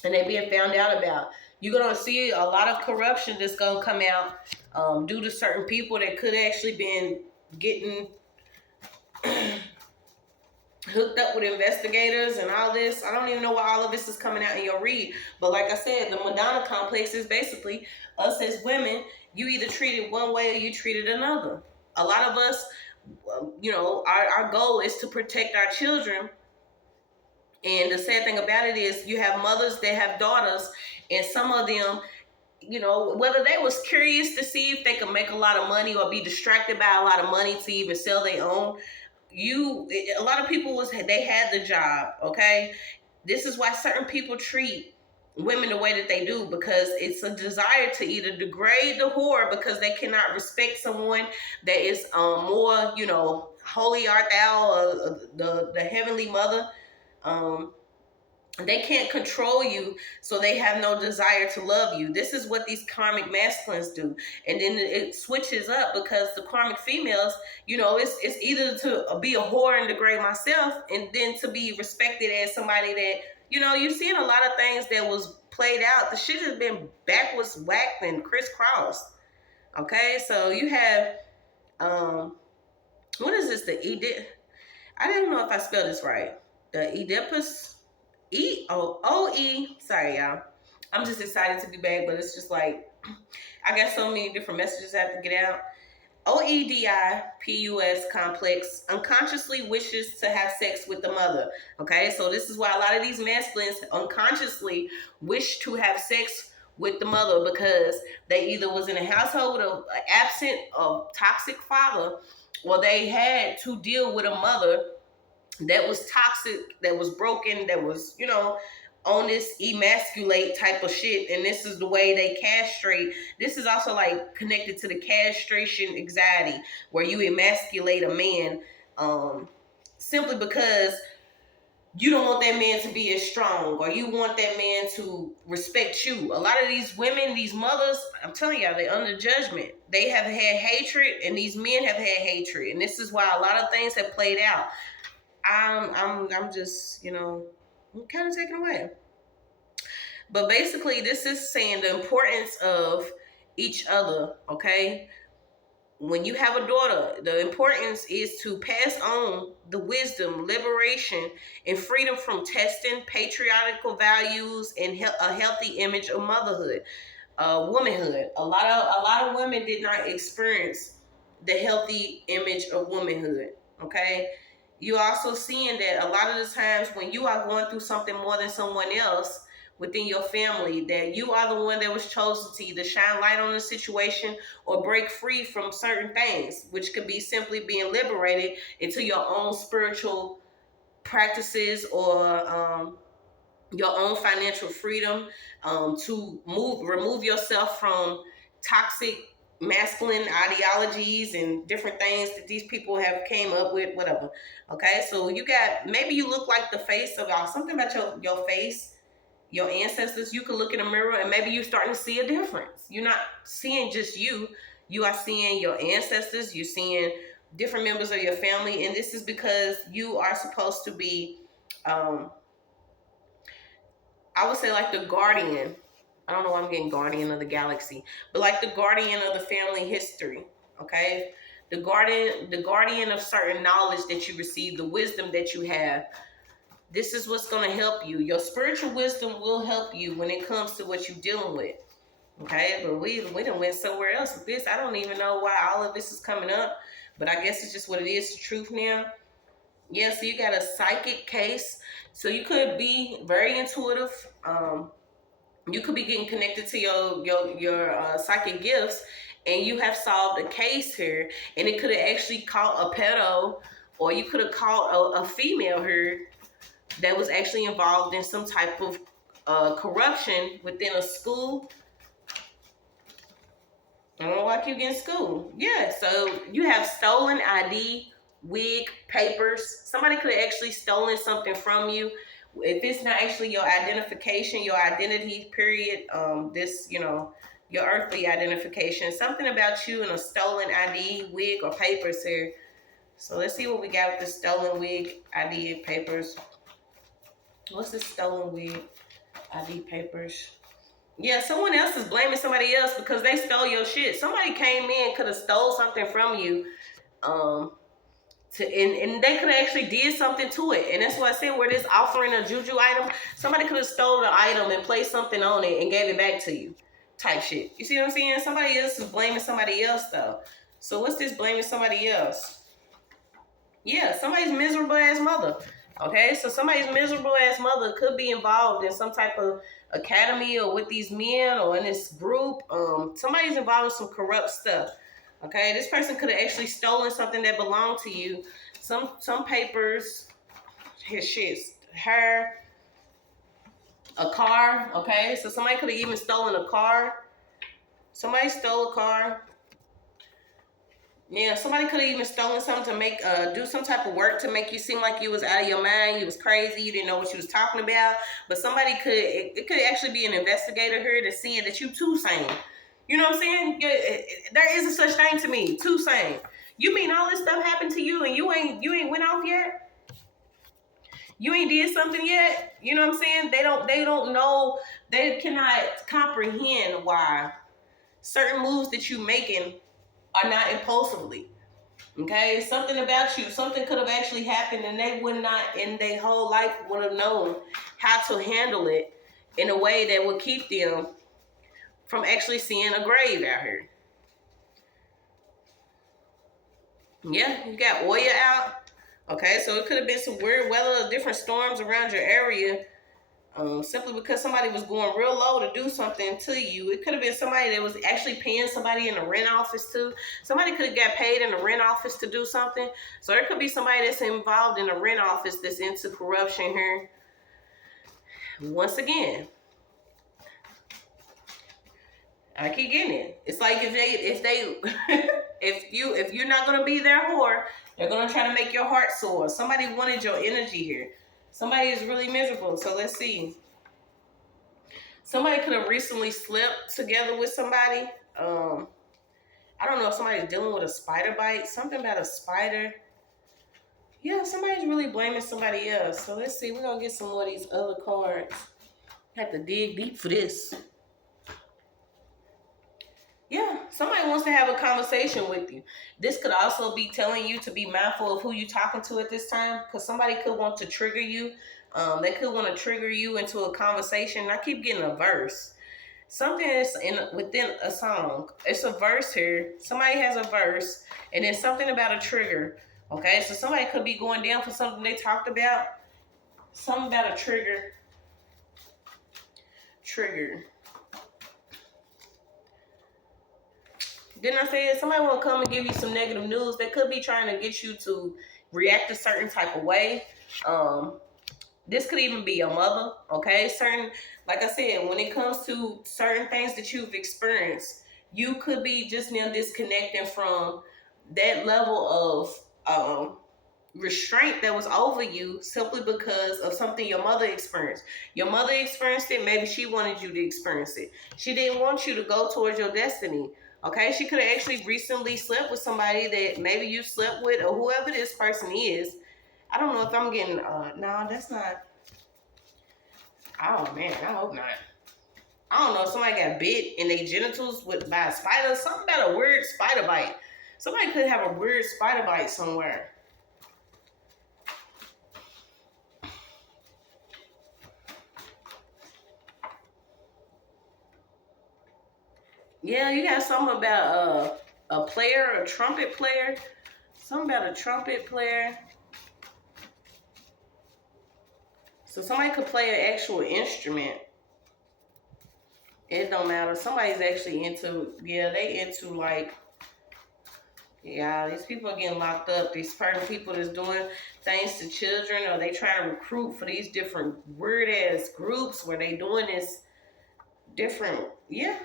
and they being found out about. You're gonna see a lot of corruption that's gonna come out due to certain people that could actually been getting hooked up with investigators and all this. I don't even know why all of this is coming out in your read, but like I said, the Madonna Complex is basically us as women. You either treated one way or you treated another. A lot of us, our goal is to protect our children. And the sad thing about it is you have mothers that have daughters, and some of them, whether they was curious to see if they could make a lot of money or be distracted by a lot of money to even sell their own. A lot of people they had the job, okay? This is why certain people treat women the way that they do, because it's a desire to either degrade the whore because they cannot respect someone that is more, holy art thou, the heavenly mother. They can't control you, so they have no desire to love you. This is what these karmic masculines do. And then it switches up, because the karmic females, it's either to be a whore and degrade myself, and then to be respected as somebody that, you're seeing a lot of things that was played out. The shit has been backwards whacked and crisscrossed. Okay, so you have, what is this? The Oedipus? I don't know if I spelled this right. The Oedipus. Sorry, y'all. I'm just excited to be back, but it's just like, I got so many different messages I have to get out. OEDIPUS complex unconsciously wishes to have sex with the mother. Okay, so this is why a lot of these masculines unconsciously wish to have sex with the mother, because they either was in a household with an absent or toxic father, or they had to deal with a mother that was toxic, that was broken, that was, on this emasculate type of shit. And this is the way they castrate. This is also like connected to the castration anxiety, where you emasculate a man simply because you don't want that man to be as strong, or you want that man to respect you. A lot of these women, these mothers, I'm telling y'all, they're under judgment. They have had hatred, and these men have had hatred. And this is why a lot of things have played out. I'm just, I'm kind of taken away. But basically, this is saying the importance of each other, okay? When you have a daughter, the importance is to pass on the wisdom, liberation, and freedom from testing, patriotical values, and a healthy image of motherhood, womanhood. A lot of women did not experience the healthy image of womanhood, okay? You're also seeing that a lot of the times when you are going through something more than someone else, within your family, that you are the one that was chosen to either shine light on the situation or break free from certain things, which could be simply being liberated into your own spiritual practices, or your own financial freedom, to remove yourself from toxic masculine ideologies and different things that these people have came up with, whatever. Okay, so you got, maybe you look like the face of something about your face, your ancestors. You could look in a mirror and maybe you're starting to see a difference. You're not seeing just you are seeing your ancestors, you're seeing different members of your family, and this is because you are supposed to be, I would say, like the guardian. I don't know why I'm getting guardian of the galaxy, but like the guardian of the family history. Okay, the guardian of certain knowledge that you receive, the wisdom that you have. This is what's going to help you. Your spiritual wisdom will help you when it comes to what you're dealing with. Okay, but we done went somewhere else with this. I don't even know why all of this is coming up, but I guess it's just what it is, the truth now. Yeah, so you got a psychic case. So you could be very intuitive. You could be getting connected to your psychic gifts, and you have solved a case here, and it could have actually caught a pedo, or you could have caught a female here that was actually involved in some type of corruption within a school. I don't know why I keep getting school. Yeah, so you have stolen ID, wig, papers. Somebody could have actually stolen something from you. If it's not actually your identification, your identity, period, your earthly identification, something about you and a stolen ID, wig, or papers here. So let's see what we got with the stolen wig, ID, and papers. What's this stolen wig, ID, papers? Yeah, someone else is blaming somebody else because they stole your shit. Somebody came in, could have stole something from you, and they could have actually did something to it. And that's why I said, where this offering a juju item, somebody could have stole the item and placed something on it and gave it back to you, type shit. You see what I'm saying? Somebody else is blaming somebody else though. So what's this blaming somebody else? Yeah, somebody's miserable ass mother. Okay, so somebody's miserable ass mother could be involved in some type of academy or with these men or in this group. Somebody's involved in some corrupt stuff. Okay, this person could have actually stolen something that belonged to you. Some papers, his shit, a car. Okay, so somebody could have even stolen a car. Somebody stole a car. Yeah, somebody could have even stolen something to make do some type of work to make you seem like you was out of your mind, you was crazy, you didn't know what you was talking about. But somebody could, it could actually be an investigator here that's seeing that you too sane. You know what I'm saying? There is a such thing to me, too sane. You mean all this stuff happened to you and you ain't went off yet? You ain't did something yet? You know what I'm saying? They don't know, they cannot comprehend why certain moves that you making are not impulsively. Okay, something about you, something could have actually happened and they would not in their whole life would have known how to handle it in a way that would keep them from actually seeing a grave out here. Yeah, you got Oya out. Okay, so it could have been some weird weather, different storms around your area. Simply because somebody was going real low to do something to you. It could have been somebody that was actually paying somebody in the rent office too. Somebody could have got paid in the rent office to do something. So there could be somebody that's involved in the rent office that's into corruption here. Once again, I keep getting it. It's like if you're not gonna be their whore, they're gonna try to make your heart sore. Somebody wanted your energy here. Somebody is really miserable. So let's see. Somebody could have recently slept together with somebody. I don't know if somebody's dealing with a spider bite. Something about a spider. Yeah, somebody's really blaming somebody else. So let's see. We're going to get some more of these other cards. Have to dig deep for this. Yeah, somebody wants to have a conversation with you. This could also be telling you to be mindful of who you're talking to at this time, because somebody could want to trigger you. They could want to trigger you into a conversation. I keep getting a verse. Something is within a song. It's a verse here. Somebody has a verse, and then something about a trigger. Okay, so somebody could be going down for something they talked about. Something about a trigger. Triggered. Didn't I say it? Somebody want to come and give you some negative news. They could be trying to get you to react a certain type of way. This could even be your mother, okay? Certain, like I said, when it comes to certain things that you've experienced, you could be just now disconnecting from that level of restraint that was over you simply because of something your mother experienced. Your mother experienced it, maybe she wanted you to experience it. She didn't want you to go towards your destiny. Okay, she could have actually recently slept with somebody that maybe you slept with, or whoever this person is. I don't know if I'm getting, no, that's not. Oh man, I hope not. I don't know if somebody got bit in their genitals by a spider. Something about a weird spider bite. Somebody could have a weird spider bite somewhere. Yeah, you got something about a player, a trumpet player. Something about a trumpet player. So somebody could play an actual instrument. It don't matter. Somebody's actually into, yeah, they into like, yeah, these people are getting locked up. These certain people that's doing things to children, or they trying to recruit for these different weird ass groups where they doing this different, yeah.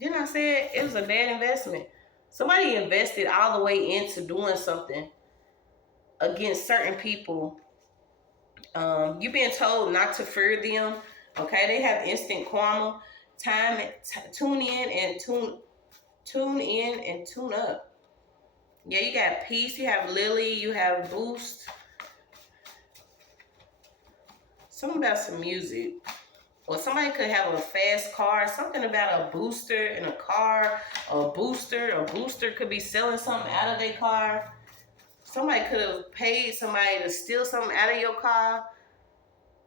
Didn't I say it was a bad investment? Somebody invested all the way into doing something against certain people. You've been told not to fear them. Okay, they have instant karma. Tune in and tune up. Yeah, you got peace. You have Lily. You have boost. Something about some music. Or somebody could have a fast car. Something about a booster in a car. A booster could be selling something out of their car. Somebody could have paid somebody to steal something out of your car.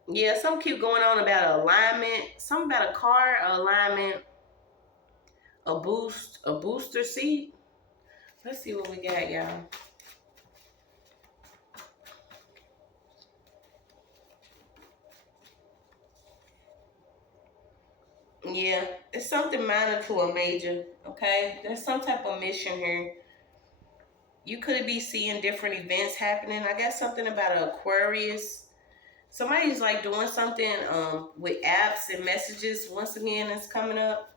Yeah, something keep going on about alignment. Something about a car alignment. A booster seat. Let's see what we got, y'all. Yeah, it's something minor to a major, okay? There's some type of mission here. You could be seeing different events happening. I got something about an Aquarius. Somebody's like doing something with apps and messages. Once again, it's coming up.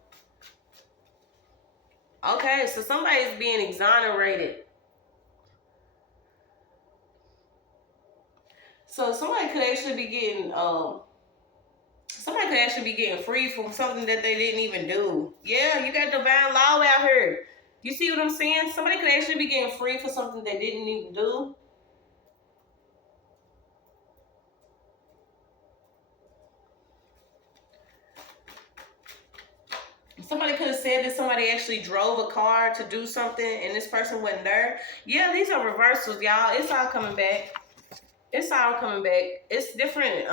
Okay, so somebody's being exonerated. So somebody could actually be getting free from something that they didn't even do. Yeah, you got divine law out here. You see what I'm saying? Somebody could actually be getting free for something they didn't even do. Somebody could have said that somebody actually drove a car to do something and this person wasn't there. Yeah, these are reversals, y'all. It's all coming back. It's all coming back. It's different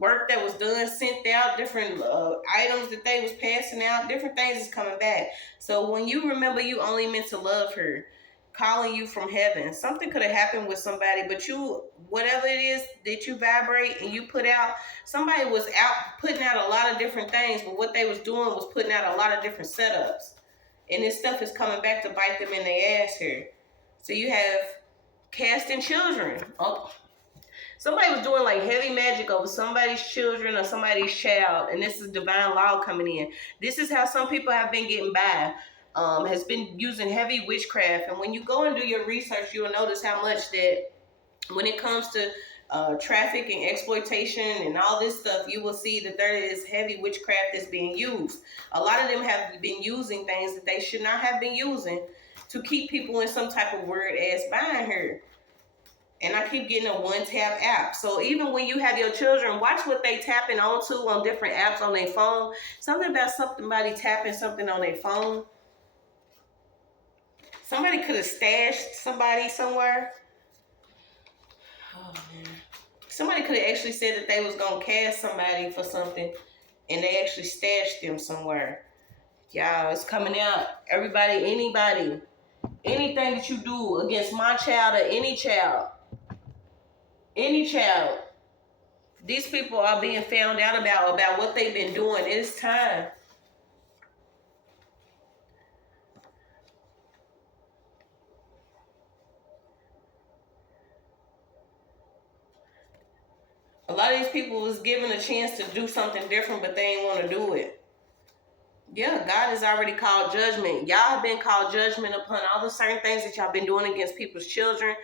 work that was done, sent out, different items that they was passing out, different things is coming back. So when you remember you only meant to love her, calling you from heaven, something could have happened with somebody, but you, whatever it is that you vibrate and you put out, somebody was out putting out a lot of different things, but what they was doing was putting out a lot of different setups. And this stuff is coming back to bite them in their ass here. So you have casting children. Oh, somebody was doing like heavy magic over somebody's children or somebody's child, and this is divine law coming in. This is how some people have been getting by, has been using heavy witchcraft. And when you go and do your research, you'll notice how much that when it comes to traffic and exploitation and all this stuff, you will see that there is heavy witchcraft that's being used. A lot of them have been using things that they should not have been using to keep people in some type of weird ass bind here. And I keep getting a one-tap app. So even when you have your children, watch what they tapping onto on different apps on their phone. Something about somebody tapping something on their phone. Somebody could have stashed somebody somewhere. Oh, man. Somebody could have actually said that they was going to cast somebody for something, and they actually stashed them somewhere. Y'all, it's coming out. Everybody, anybody, anything that you do against my child or any child, These people are being found out about what they've been doing. It's time. A lot of these people was given a chance to do something different, but they ain't want to do it. Yeah, God has already called judgment. Y'all have been called judgment upon all the certain things that y'all been doing against people's children.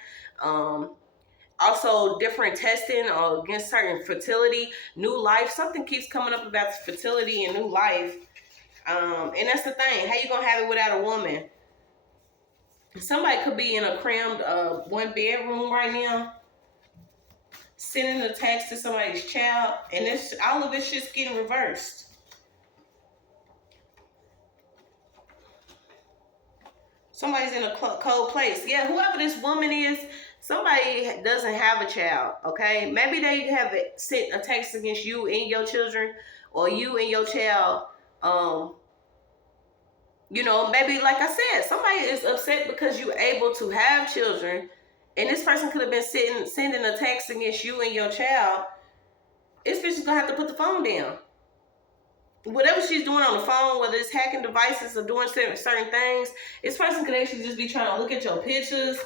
Also, different testing against certain fertility, new life. Something keeps coming up about fertility and new life. And that's the thing. How you gonna have it without a woman? Somebody could be in a crammed one bedroom right now, sending a text to somebody's child, and this all of it's just getting reversed. Somebody's in a cold place. Yeah, whoever this woman is, somebody doesn't have a child, okay? Maybe they have sent a text against you and your children, or you and your child. Maybe like I said, somebody is upset because you're able to have children, and this person could have been sending a text against you and your child. This bitch is gonna have to put the phone down. Whatever she's doing on the phone, whether it's hacking devices or doing certain things, this person could actually just be trying to look at your pictures.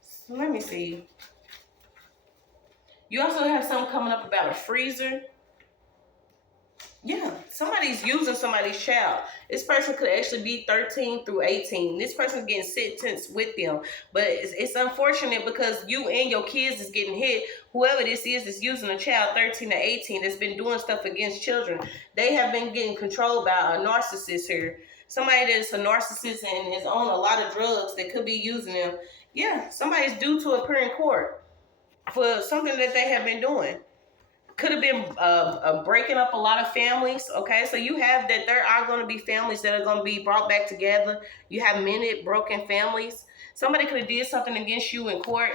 So let me see. You also have something coming up about a freezer. Yeah, somebody's using somebody's child. This person could actually be 13 through 18. This person's getting sentenced with them. But it's unfortunate because you and your kids is getting hit. Whoever this is using a child 13 to 18 that's been doing stuff against children. They have been getting controlled by a narcissist here. Somebody that's a narcissist and is on a lot of drugs that could be using them. Yeah, somebody's due to appear in court for something that they have been doing. Could have been breaking up a lot of families. Okay, so you have that there are going to be families that are going to be brought back together. You have many broken families. Somebody could have did something against you in court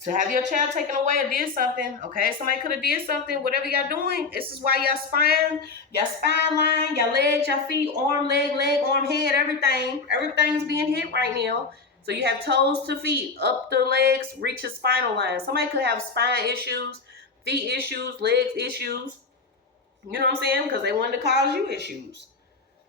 to have your child taken away or did something. Okay, somebody could have did something. Whatever y'all doing, this is why y'all spine line, your legs, your feet, arm, leg, arm, head, everything's being hit right now. So you have toes to feet, up the legs, reach a spinal line. Somebody could have spine issues, feet issues, legs issues. You know what I'm saying? Because they wanted to cause you issues.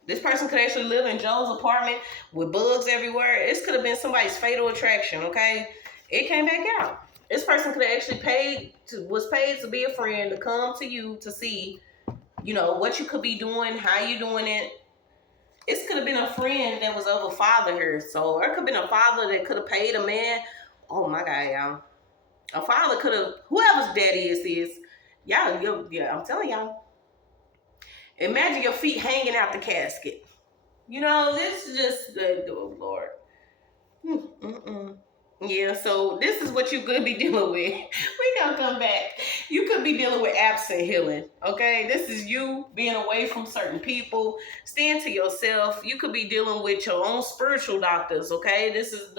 This person could actually live in Joe's apartment with bugs everywhere. This could have been somebody's fatal attraction, okay? It came back out. This person could have actually was paid to be a friend, to come to you to see, what you could be doing, how you doing it. This could have been a friend that was of a father here. So there could have been a father that could have paid a man. Oh my God, y'all. A father could have, whoever's daddy is, y'all, yeah, I'm telling y'all. Imagine your feet hanging out the casket. This is just, oh Lord. Yeah, so this is what you could be dealing with. We gonna come back. You could be dealing with absent healing, okay? This is you being away from certain people, staying to yourself. You could be dealing with your own spiritual doctors, okay? This is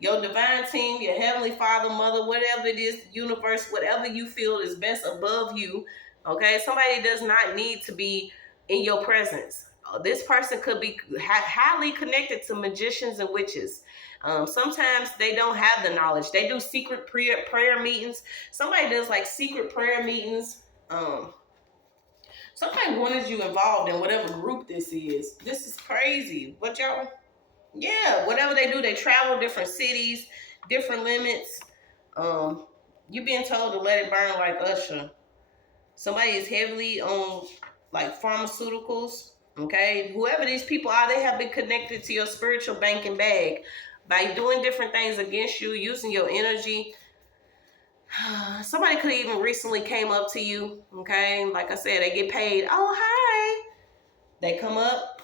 your divine team, your heavenly father, mother, whatever it is, universe, whatever you feel is best above you, okay? Somebody does not need to be in your presence. This person could be highly connected to magicians and witches. Sometimes they don't have the knowledge. They do secret prayer meetings. Somebody does like secret prayer meetings. Somebody wanted you involved in whatever group this is. This is crazy. What y'all? Yeah, whatever they do, they travel different cities, different limits. You being told to let it burn like Usher. Somebody is heavily on like pharmaceuticals. Okay, whoever these people are, they have been connected to your spiritual banking bag by doing different things against you, using your energy. Somebody could have even recently came up to you, okay? Like I said, they get paid. Oh, hi. They come up.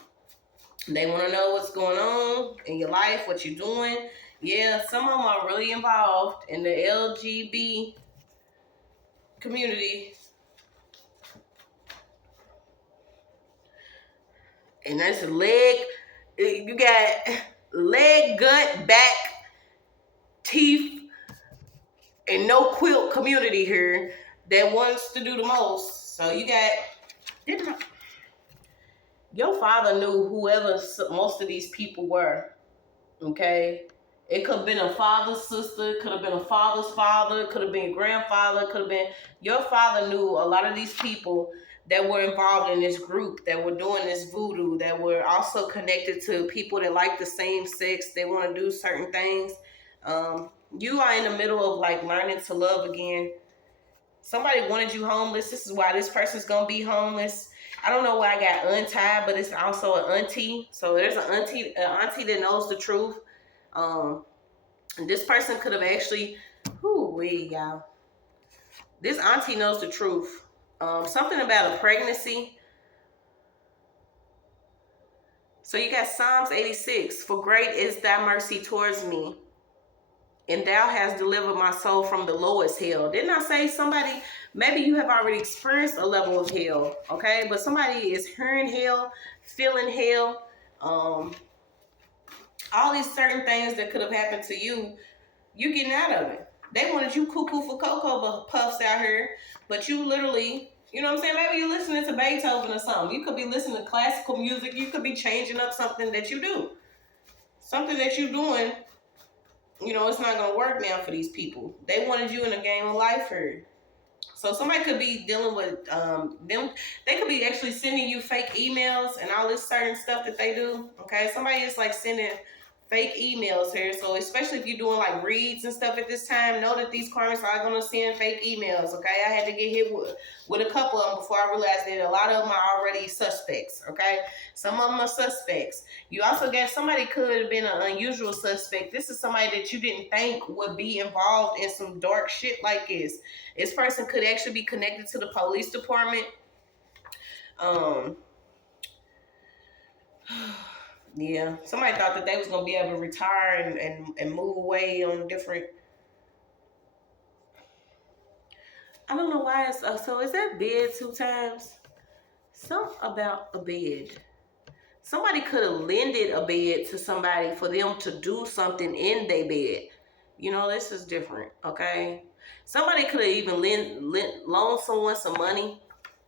They want to know what's going on in your life, what you're doing. Yeah, some of them are really involved in the LGBT community. And that's you got leg, gut, back, teeth, and no quilt community here that wants to do the most. So you got, your father knew whoever most of these people were, okay? It could have been a father's sister, could have been a father's father, could have been grandfather, could have been your father knew a lot of these people that were involved in this group, that were doing this voodoo, that were also connected to people that like the same sex, they want to do certain things. You are in the middle of like learning to love again. Somebody wanted you homeless. This is why this person's gonna be homeless. I don't know why I got untied, but it's also an auntie. So there's an auntie that knows the truth. This person could have actually, y'all. This auntie knows the truth. Something about a pregnancy. So you got Psalms 86. For great is thy mercy towards me, and thou hast delivered my soul from the lowest hell. Didn't I say somebody, maybe you have already experienced a level of hell, okay? But somebody is hearing hell, feeling hell, all these certain things that could have happened to you, you getting out of it. They wanted you cuckoo for Cocoa Puffs out here, but you literally, you know what I'm saying? Maybe you're listening to Beethoven or something. You could be listening to classical music. You could be changing up something that you do. Something that you're doing, you know, it's not going to work now for these people. They wanted you in a game of life here. So somebody could be dealing with them. They could be actually sending you fake emails and all this certain stuff that they do. Okay, somebody is like sending fake emails here. So especially if you're doing like reads and stuff at this time, know that these karmas are going to send fake emails. Okay, I had to get hit with a couple of them before I realized that a lot of them are already suspects. Okay, some of them are suspects. You also got somebody could have been an unusual suspect. This is somebody that you didn't think would be involved in some dark shit like this. This person could actually be connected to the police department. Yeah, somebody thought that they was gonna be able to retire and move away on different. I don't know why it's so. Is that bed 2 times? Something about a bed. Somebody could have lended a bed to somebody for them to do something in their bed. You know, this is different. Okay, somebody could have even loaned someone some money,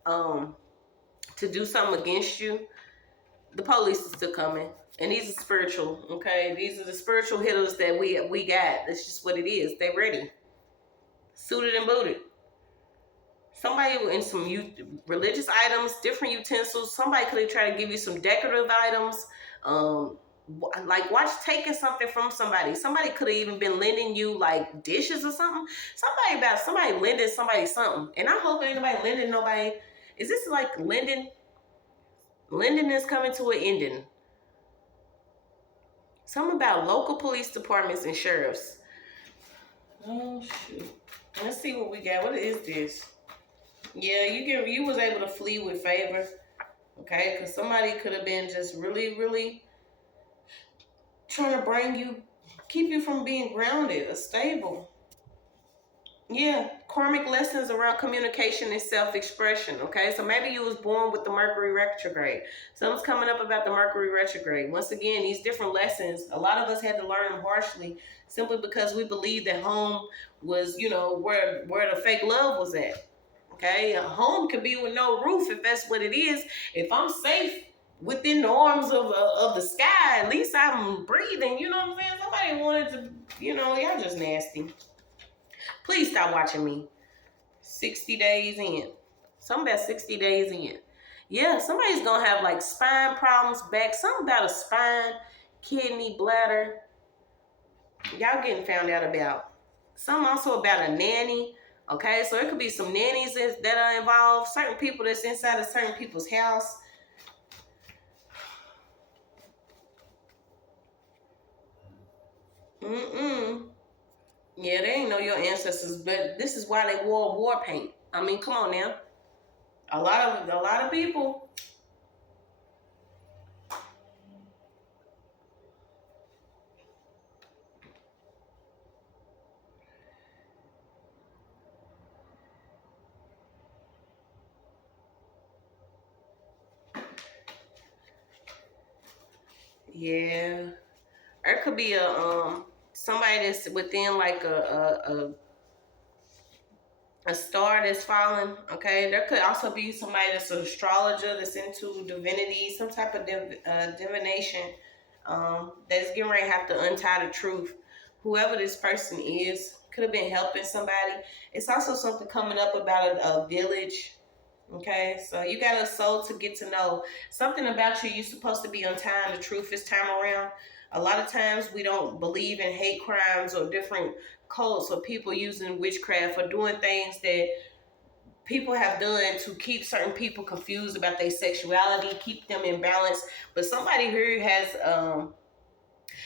to do something against you. The police is still coming. And these are spiritual, okay? These are the spiritual hitters that we got. That's just what it is. They ready. Suited and booted. Somebody in some religious items, different utensils. Somebody could have tried to give you some decorative items. Like watch taking something from somebody. Somebody could have even been lending you like dishes or something. Somebody lending somebody something. And I hope ain't nobody lending nobody. Is this like lending? Lending is coming to an ending. Something about local police departments and sheriffs. Oh shoot. Let's see what we got. What is this? Yeah, you was able to flee with favor. Okay, because somebody could have been just really, really trying to keep you from being grounded or stable. Yeah, karmic lessons around communication and self-expression, okay? So maybe you was born with the Mercury retrograde. Something's coming up about the Mercury retrograde. Once again, these different lessons, a lot of us had to learn them harshly simply because we believed that home was, you know, where the fake love was at, okay? A home could be with no roof if that's what it is. If I'm safe within the arms of the sky, at least I'm breathing, you know what I'm saying? Somebody wanted to, you know, y'all just nasty. Please stop watching me. 60 days in. Something about 60 days in. Yeah, somebody's going to have like spine problems, back. Something about a spine, kidney, bladder. Y'all getting found out about. Something also about a nanny. Okay, so it could be some nannies that are involved. Certain people that's inside of certain people's house. Yeah, they ain't know your ancestors, but this is why they wore war paint. I mean, come on now. A lot of people. Yeah. Or it could be somebody that's within like a star that's falling. Okay, there could also be somebody that's an astrologer that's into divinity, some type of divination, that's getting ready to have to untie the truth. whoever this person is could have been helping somebody. It's also something coming up about a village. Okay, so you got a soul to get to know. Something about you, you're supposed to be on time. The truth is time around. A lot of times we don't believe in hate crimes or different cults or people using witchcraft or doing things that people have done to keep certain people confused about their sexuality, keep them in balance. But somebody here has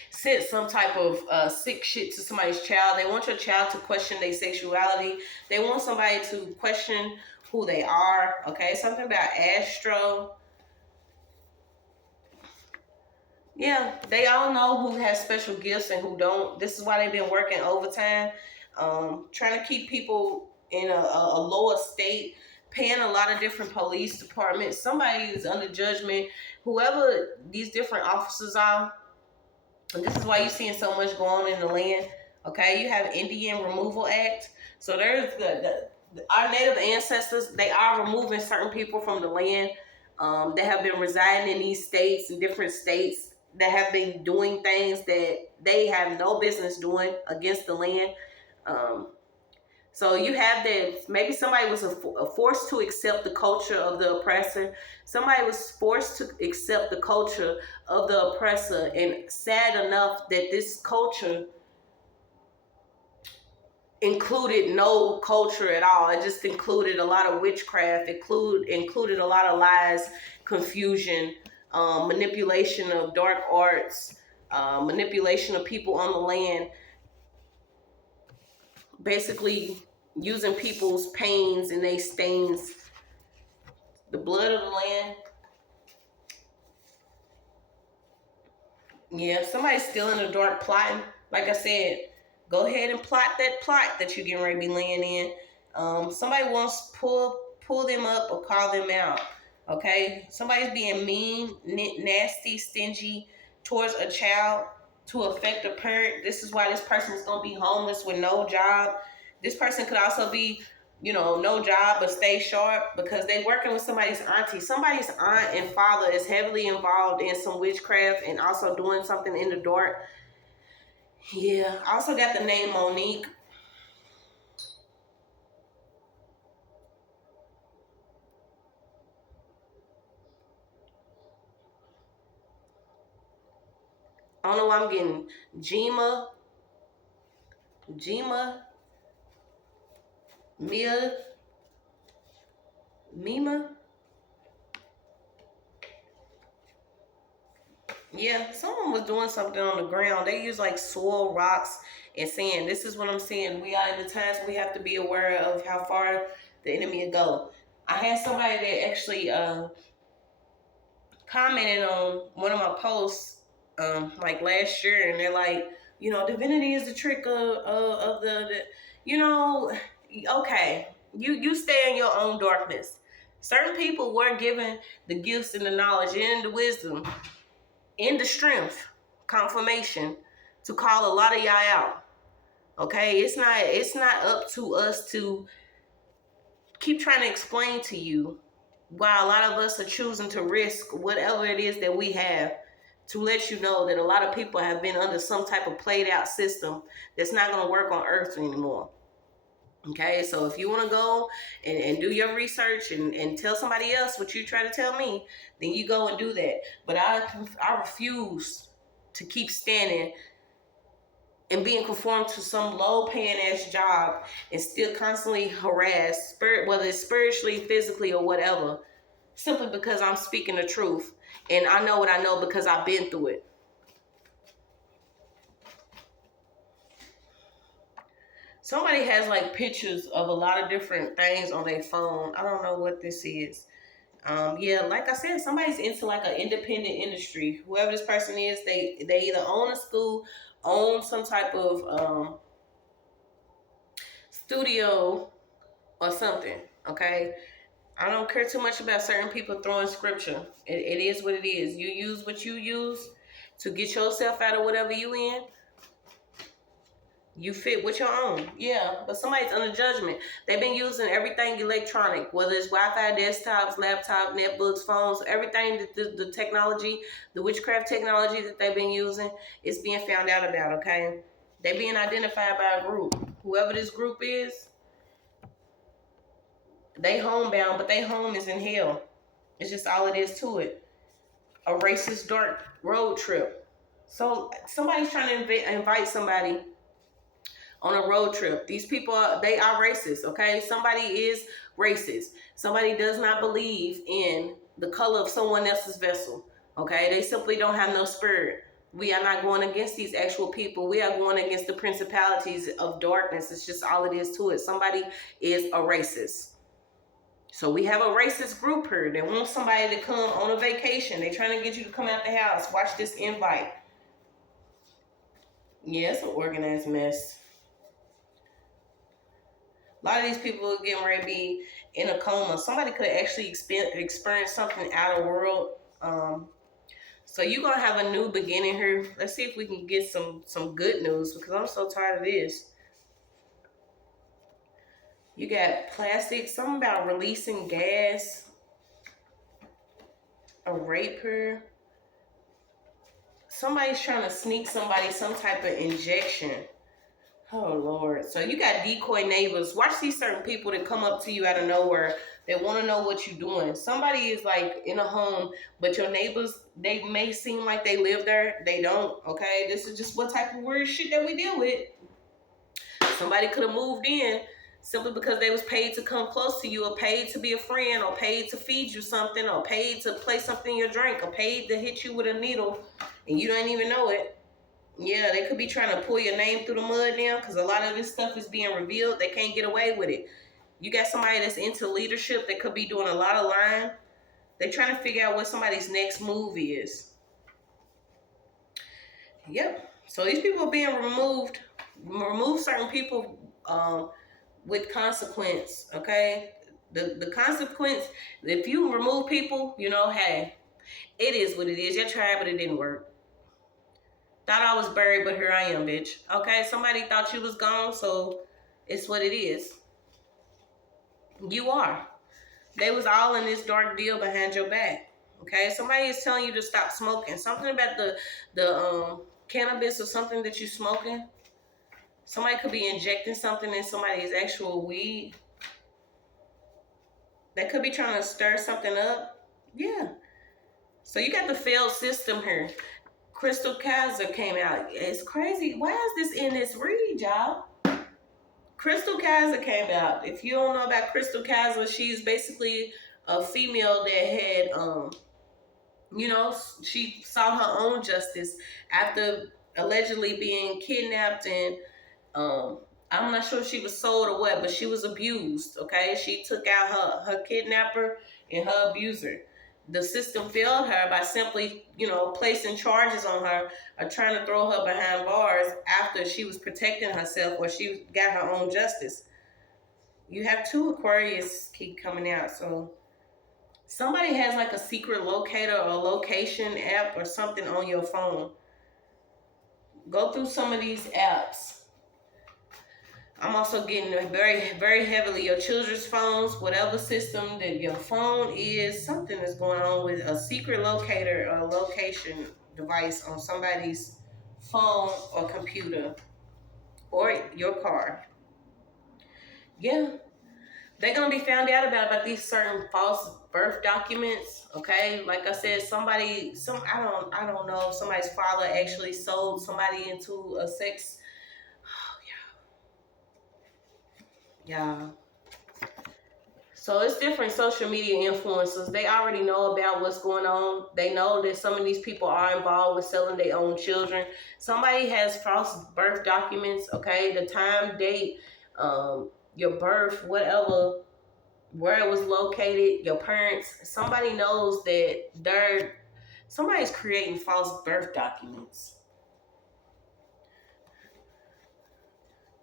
said some type of sick shit to somebody's child. They want your child to question their sexuality. They want somebody to question who they are. Okay, something about astro. Yeah, they all know who has special gifts and who don't. This is why they've been working overtime, trying to keep people in a lower state, paying a lot of different police departments. Somebody is under judgment. Whoever these different officers are, and this is why you're seeing so much going on in the land. Okay, you have Indian Removal Act. So there's our native ancestors. They are removing certain people from the land. That have been residing in these states and different states that have been doing things that they have no business doing against the land. Um, so you have that. Maybe somebody was forced to accept the culture of the oppressor. Somebody was forced to accept the culture of the oppressor. And sad enough that this culture included no culture at all. It just included a lot of witchcraft, included a lot of lies, confusion, manipulation of dark arts, manipulation of people on the land, basically using people's pains and they stains the blood of the land. Yeah, somebody's still in the dark plotting. Like I said, go ahead and plot that you're getting ready to be laying in. Somebody wants to pull them up or call them out. Okay, somebody's being mean, nasty, stingy towards a child to affect a parent. This is why this person is gonna be homeless with no job. This person could also be, no job but stay sharp because they working with somebody's auntie. Somebody's aunt and father is heavily involved in some witchcraft and also doing something in the dark. Yeah, I also got the name Monique. I don't know why I'm getting Jima, Mima. Yeah, someone was doing something on the ground. They use like soil, rocks, and sand. This is what I'm saying. We are in the times we have to be aware of how far the enemy will go. I had somebody that actually commented on one of my posts like last year, and they're like, divinity is the trick of okay, you stay in your own darkness. Certain people were given the gifts and the knowledge and the wisdom and the strength, confirmation to call a lot of y'all out. Okay, it's not up to us to keep trying to explain to you why a lot of us are choosing to risk whatever it is that we have to let you know that a lot of people have been under some type of played out system that's not going to work on earth anymore. Okay, so if you want to go and do your research and tell somebody else what you try to tell me, then you go and do that. But I refuse to keep standing and being conformed to some low paying ass job and still constantly harassed, whether it's spiritually, physically, or whatever, simply because I'm speaking the truth. And I know what I know because I've been through it. Somebody has like pictures of a lot of different things on their phone. I don't know what this is. Yeah, like I said, somebody's into like an independent industry. Whoever this person is, they either own a school, own some type of studio or something. Okay, I don't care too much about certain people throwing scripture. It is what it is. You use what you use to get yourself out of whatever you in. You fit with your own. Yeah, but somebody's under judgment. They've been using everything electronic, whether it's Wi-Fi, desktops, laptops, netbooks, phones, everything that the technology, the witchcraft technology that they've been using is being found out about, okay? They being identified by a group. Whoever this group is, they homebound, but they home is in hell. It's just all it is to it. A racist dark road trip. So somebody's trying to invite somebody on a road trip. These people, they are racist, okay? Somebody is racist. Somebody does not believe in the color of someone else's vessel, okay? They simply don't have no spirit. We are not going against these actual people. We are going against the principalities of darkness. It's just all it is to it. Somebody is a racist. So we have a racist group here that wants somebody to come on a vacation. They're trying to get you to come out the house. Watch this invite. Yeah, it's an organized mess. A lot of these people are getting ready to be in a coma. Somebody could actually experience something out of world. So you're going to have a new beginning here. Let's see if we can get some good news, because I'm so tired of this. You got plastic, something about releasing gas, a rape here. Somebody's trying to sneak somebody some type of injection. Oh, Lord. So you got decoy neighbors. Watch these certain people that come up to you out of nowhere. They want to know what you're doing. Somebody is like in a home, but your neighbors, they may seem like they live there. They don't, okay? This is just what type of weird shit that we deal with. Somebody could have moved in simply because they was paid to come close to you, or paid to be a friend, or paid to feed you something, or paid to place something in your drink, or paid to hit you with a needle, and you don't even know it. Yeah, they could be trying to pull your name through the mud now, because a lot of this stuff is being revealed. They can't get away with it. You got somebody that's into leadership that could be doing a lot of lying. They're trying to figure out what somebody's next move is. Yep. So these people are being removed. Remove certain people with consequence, okay? The consequence, if you remove people, you know, hey, it is what it is. You tried, but it didn't work. Thought I was buried, but here I am, bitch. Okay, somebody thought you was gone, so it's what it is. You are. They was all in this dark deal behind your back. Okay, somebody is telling you to stop smoking. Something about the cannabis or something that you smoking. Somebody could be injecting something in somebody's actual weed. They could be trying to stir something up. Yeah. So you got the failed system here. Crystal Kaiser came out. It's crazy. Why is this in this read, y'all? Crystal Kaiser came out. If you don't know about Crystal Kaiser, she's basically a female that had, you know, she saw her own justice after allegedly being kidnapped, and I'm not sure if she was sold or what, but she was abused, okay? She took out her kidnapper and her abuser. The system failed her by simply, you know, placing charges on her or trying to throw her behind bars after she was protecting herself, or she got her own justice. You have two Aquarius keep coming out, so somebody has like a secret locator or location app or something on your phone. Go through some of these apps. I'm also getting very, very heavily your children's phones, whatever system that your phone is, something is going on with a secret locator or location device on somebody's phone or computer or your car. Yeah. They're going to be found out about these certain false birth documents, okay? Like I said, I don't know if somebody's father actually sold somebody into a sex. Yeah. So it's different social media influencers. They already know about what's going on. They know that some of these people are involved with selling their own children. Somebody has false birth documents, okay? The time, date, your birth, whatever, where it was located, your parents. Somebody knows that somebody's creating false birth documents.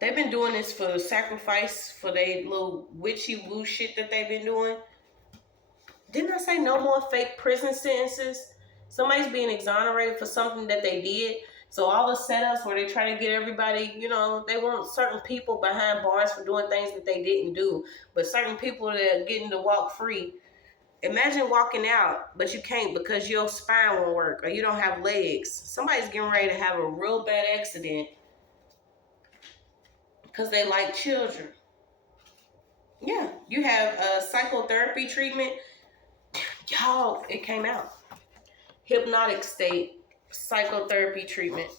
They've been doing this for sacrifice, for their little witchy woo shit that they've been doing. Didn't I say no more fake prison sentences? Somebody's being exonerated for something that they did. So all the setups where they try to get everybody, you know, they want certain people behind bars for doing things that they didn't do. But certain people that are getting to walk free. Imagine walking out, but you can't because your spine won't work or you don't have legs. Somebody's getting ready to have a real bad accident. because they like children. Yeah, you have a psychotherapy treatment. Y'all, it came out. Hypnotic state, psychotherapy treatment.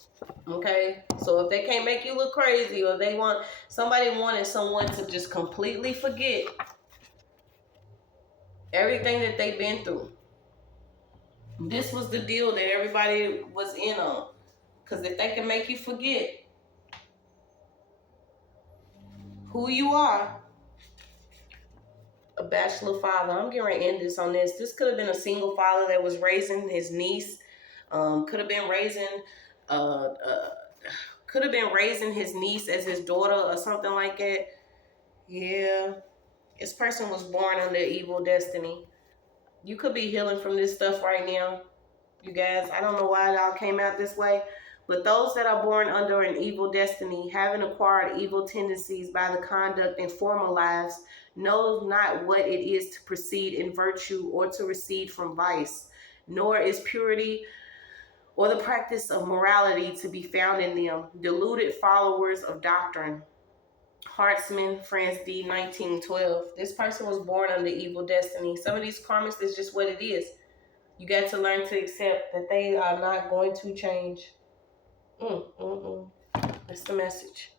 Okay, so if they can't make you look crazy, or they want somebody wanted someone to just completely forget everything that they've been through, this was the deal that everybody was in on. Because if they can make you forget who you are, a bachelor father. I'm getting ready to end this on this. This could have been a single father that was raising his niece. Could have been raising, uh, uh, could have been raising his niece as his daughter or something like that. Yeah, this person was born under evil destiny. You could be healing from this stuff right now, you guys. I don't know why it all came out this way. But those that are born under an evil destiny, having acquired evil tendencies by the conduct in former lives, know not what it is to proceed in virtue or to recede from vice, nor is purity or the practice of morality to be found in them. Deluded followers of doctrine. Hartzman, France D, 1912. This person was born under evil destiny. Some of these karmas is just what it is. You got to learn to accept that they are not going to change. That's the message.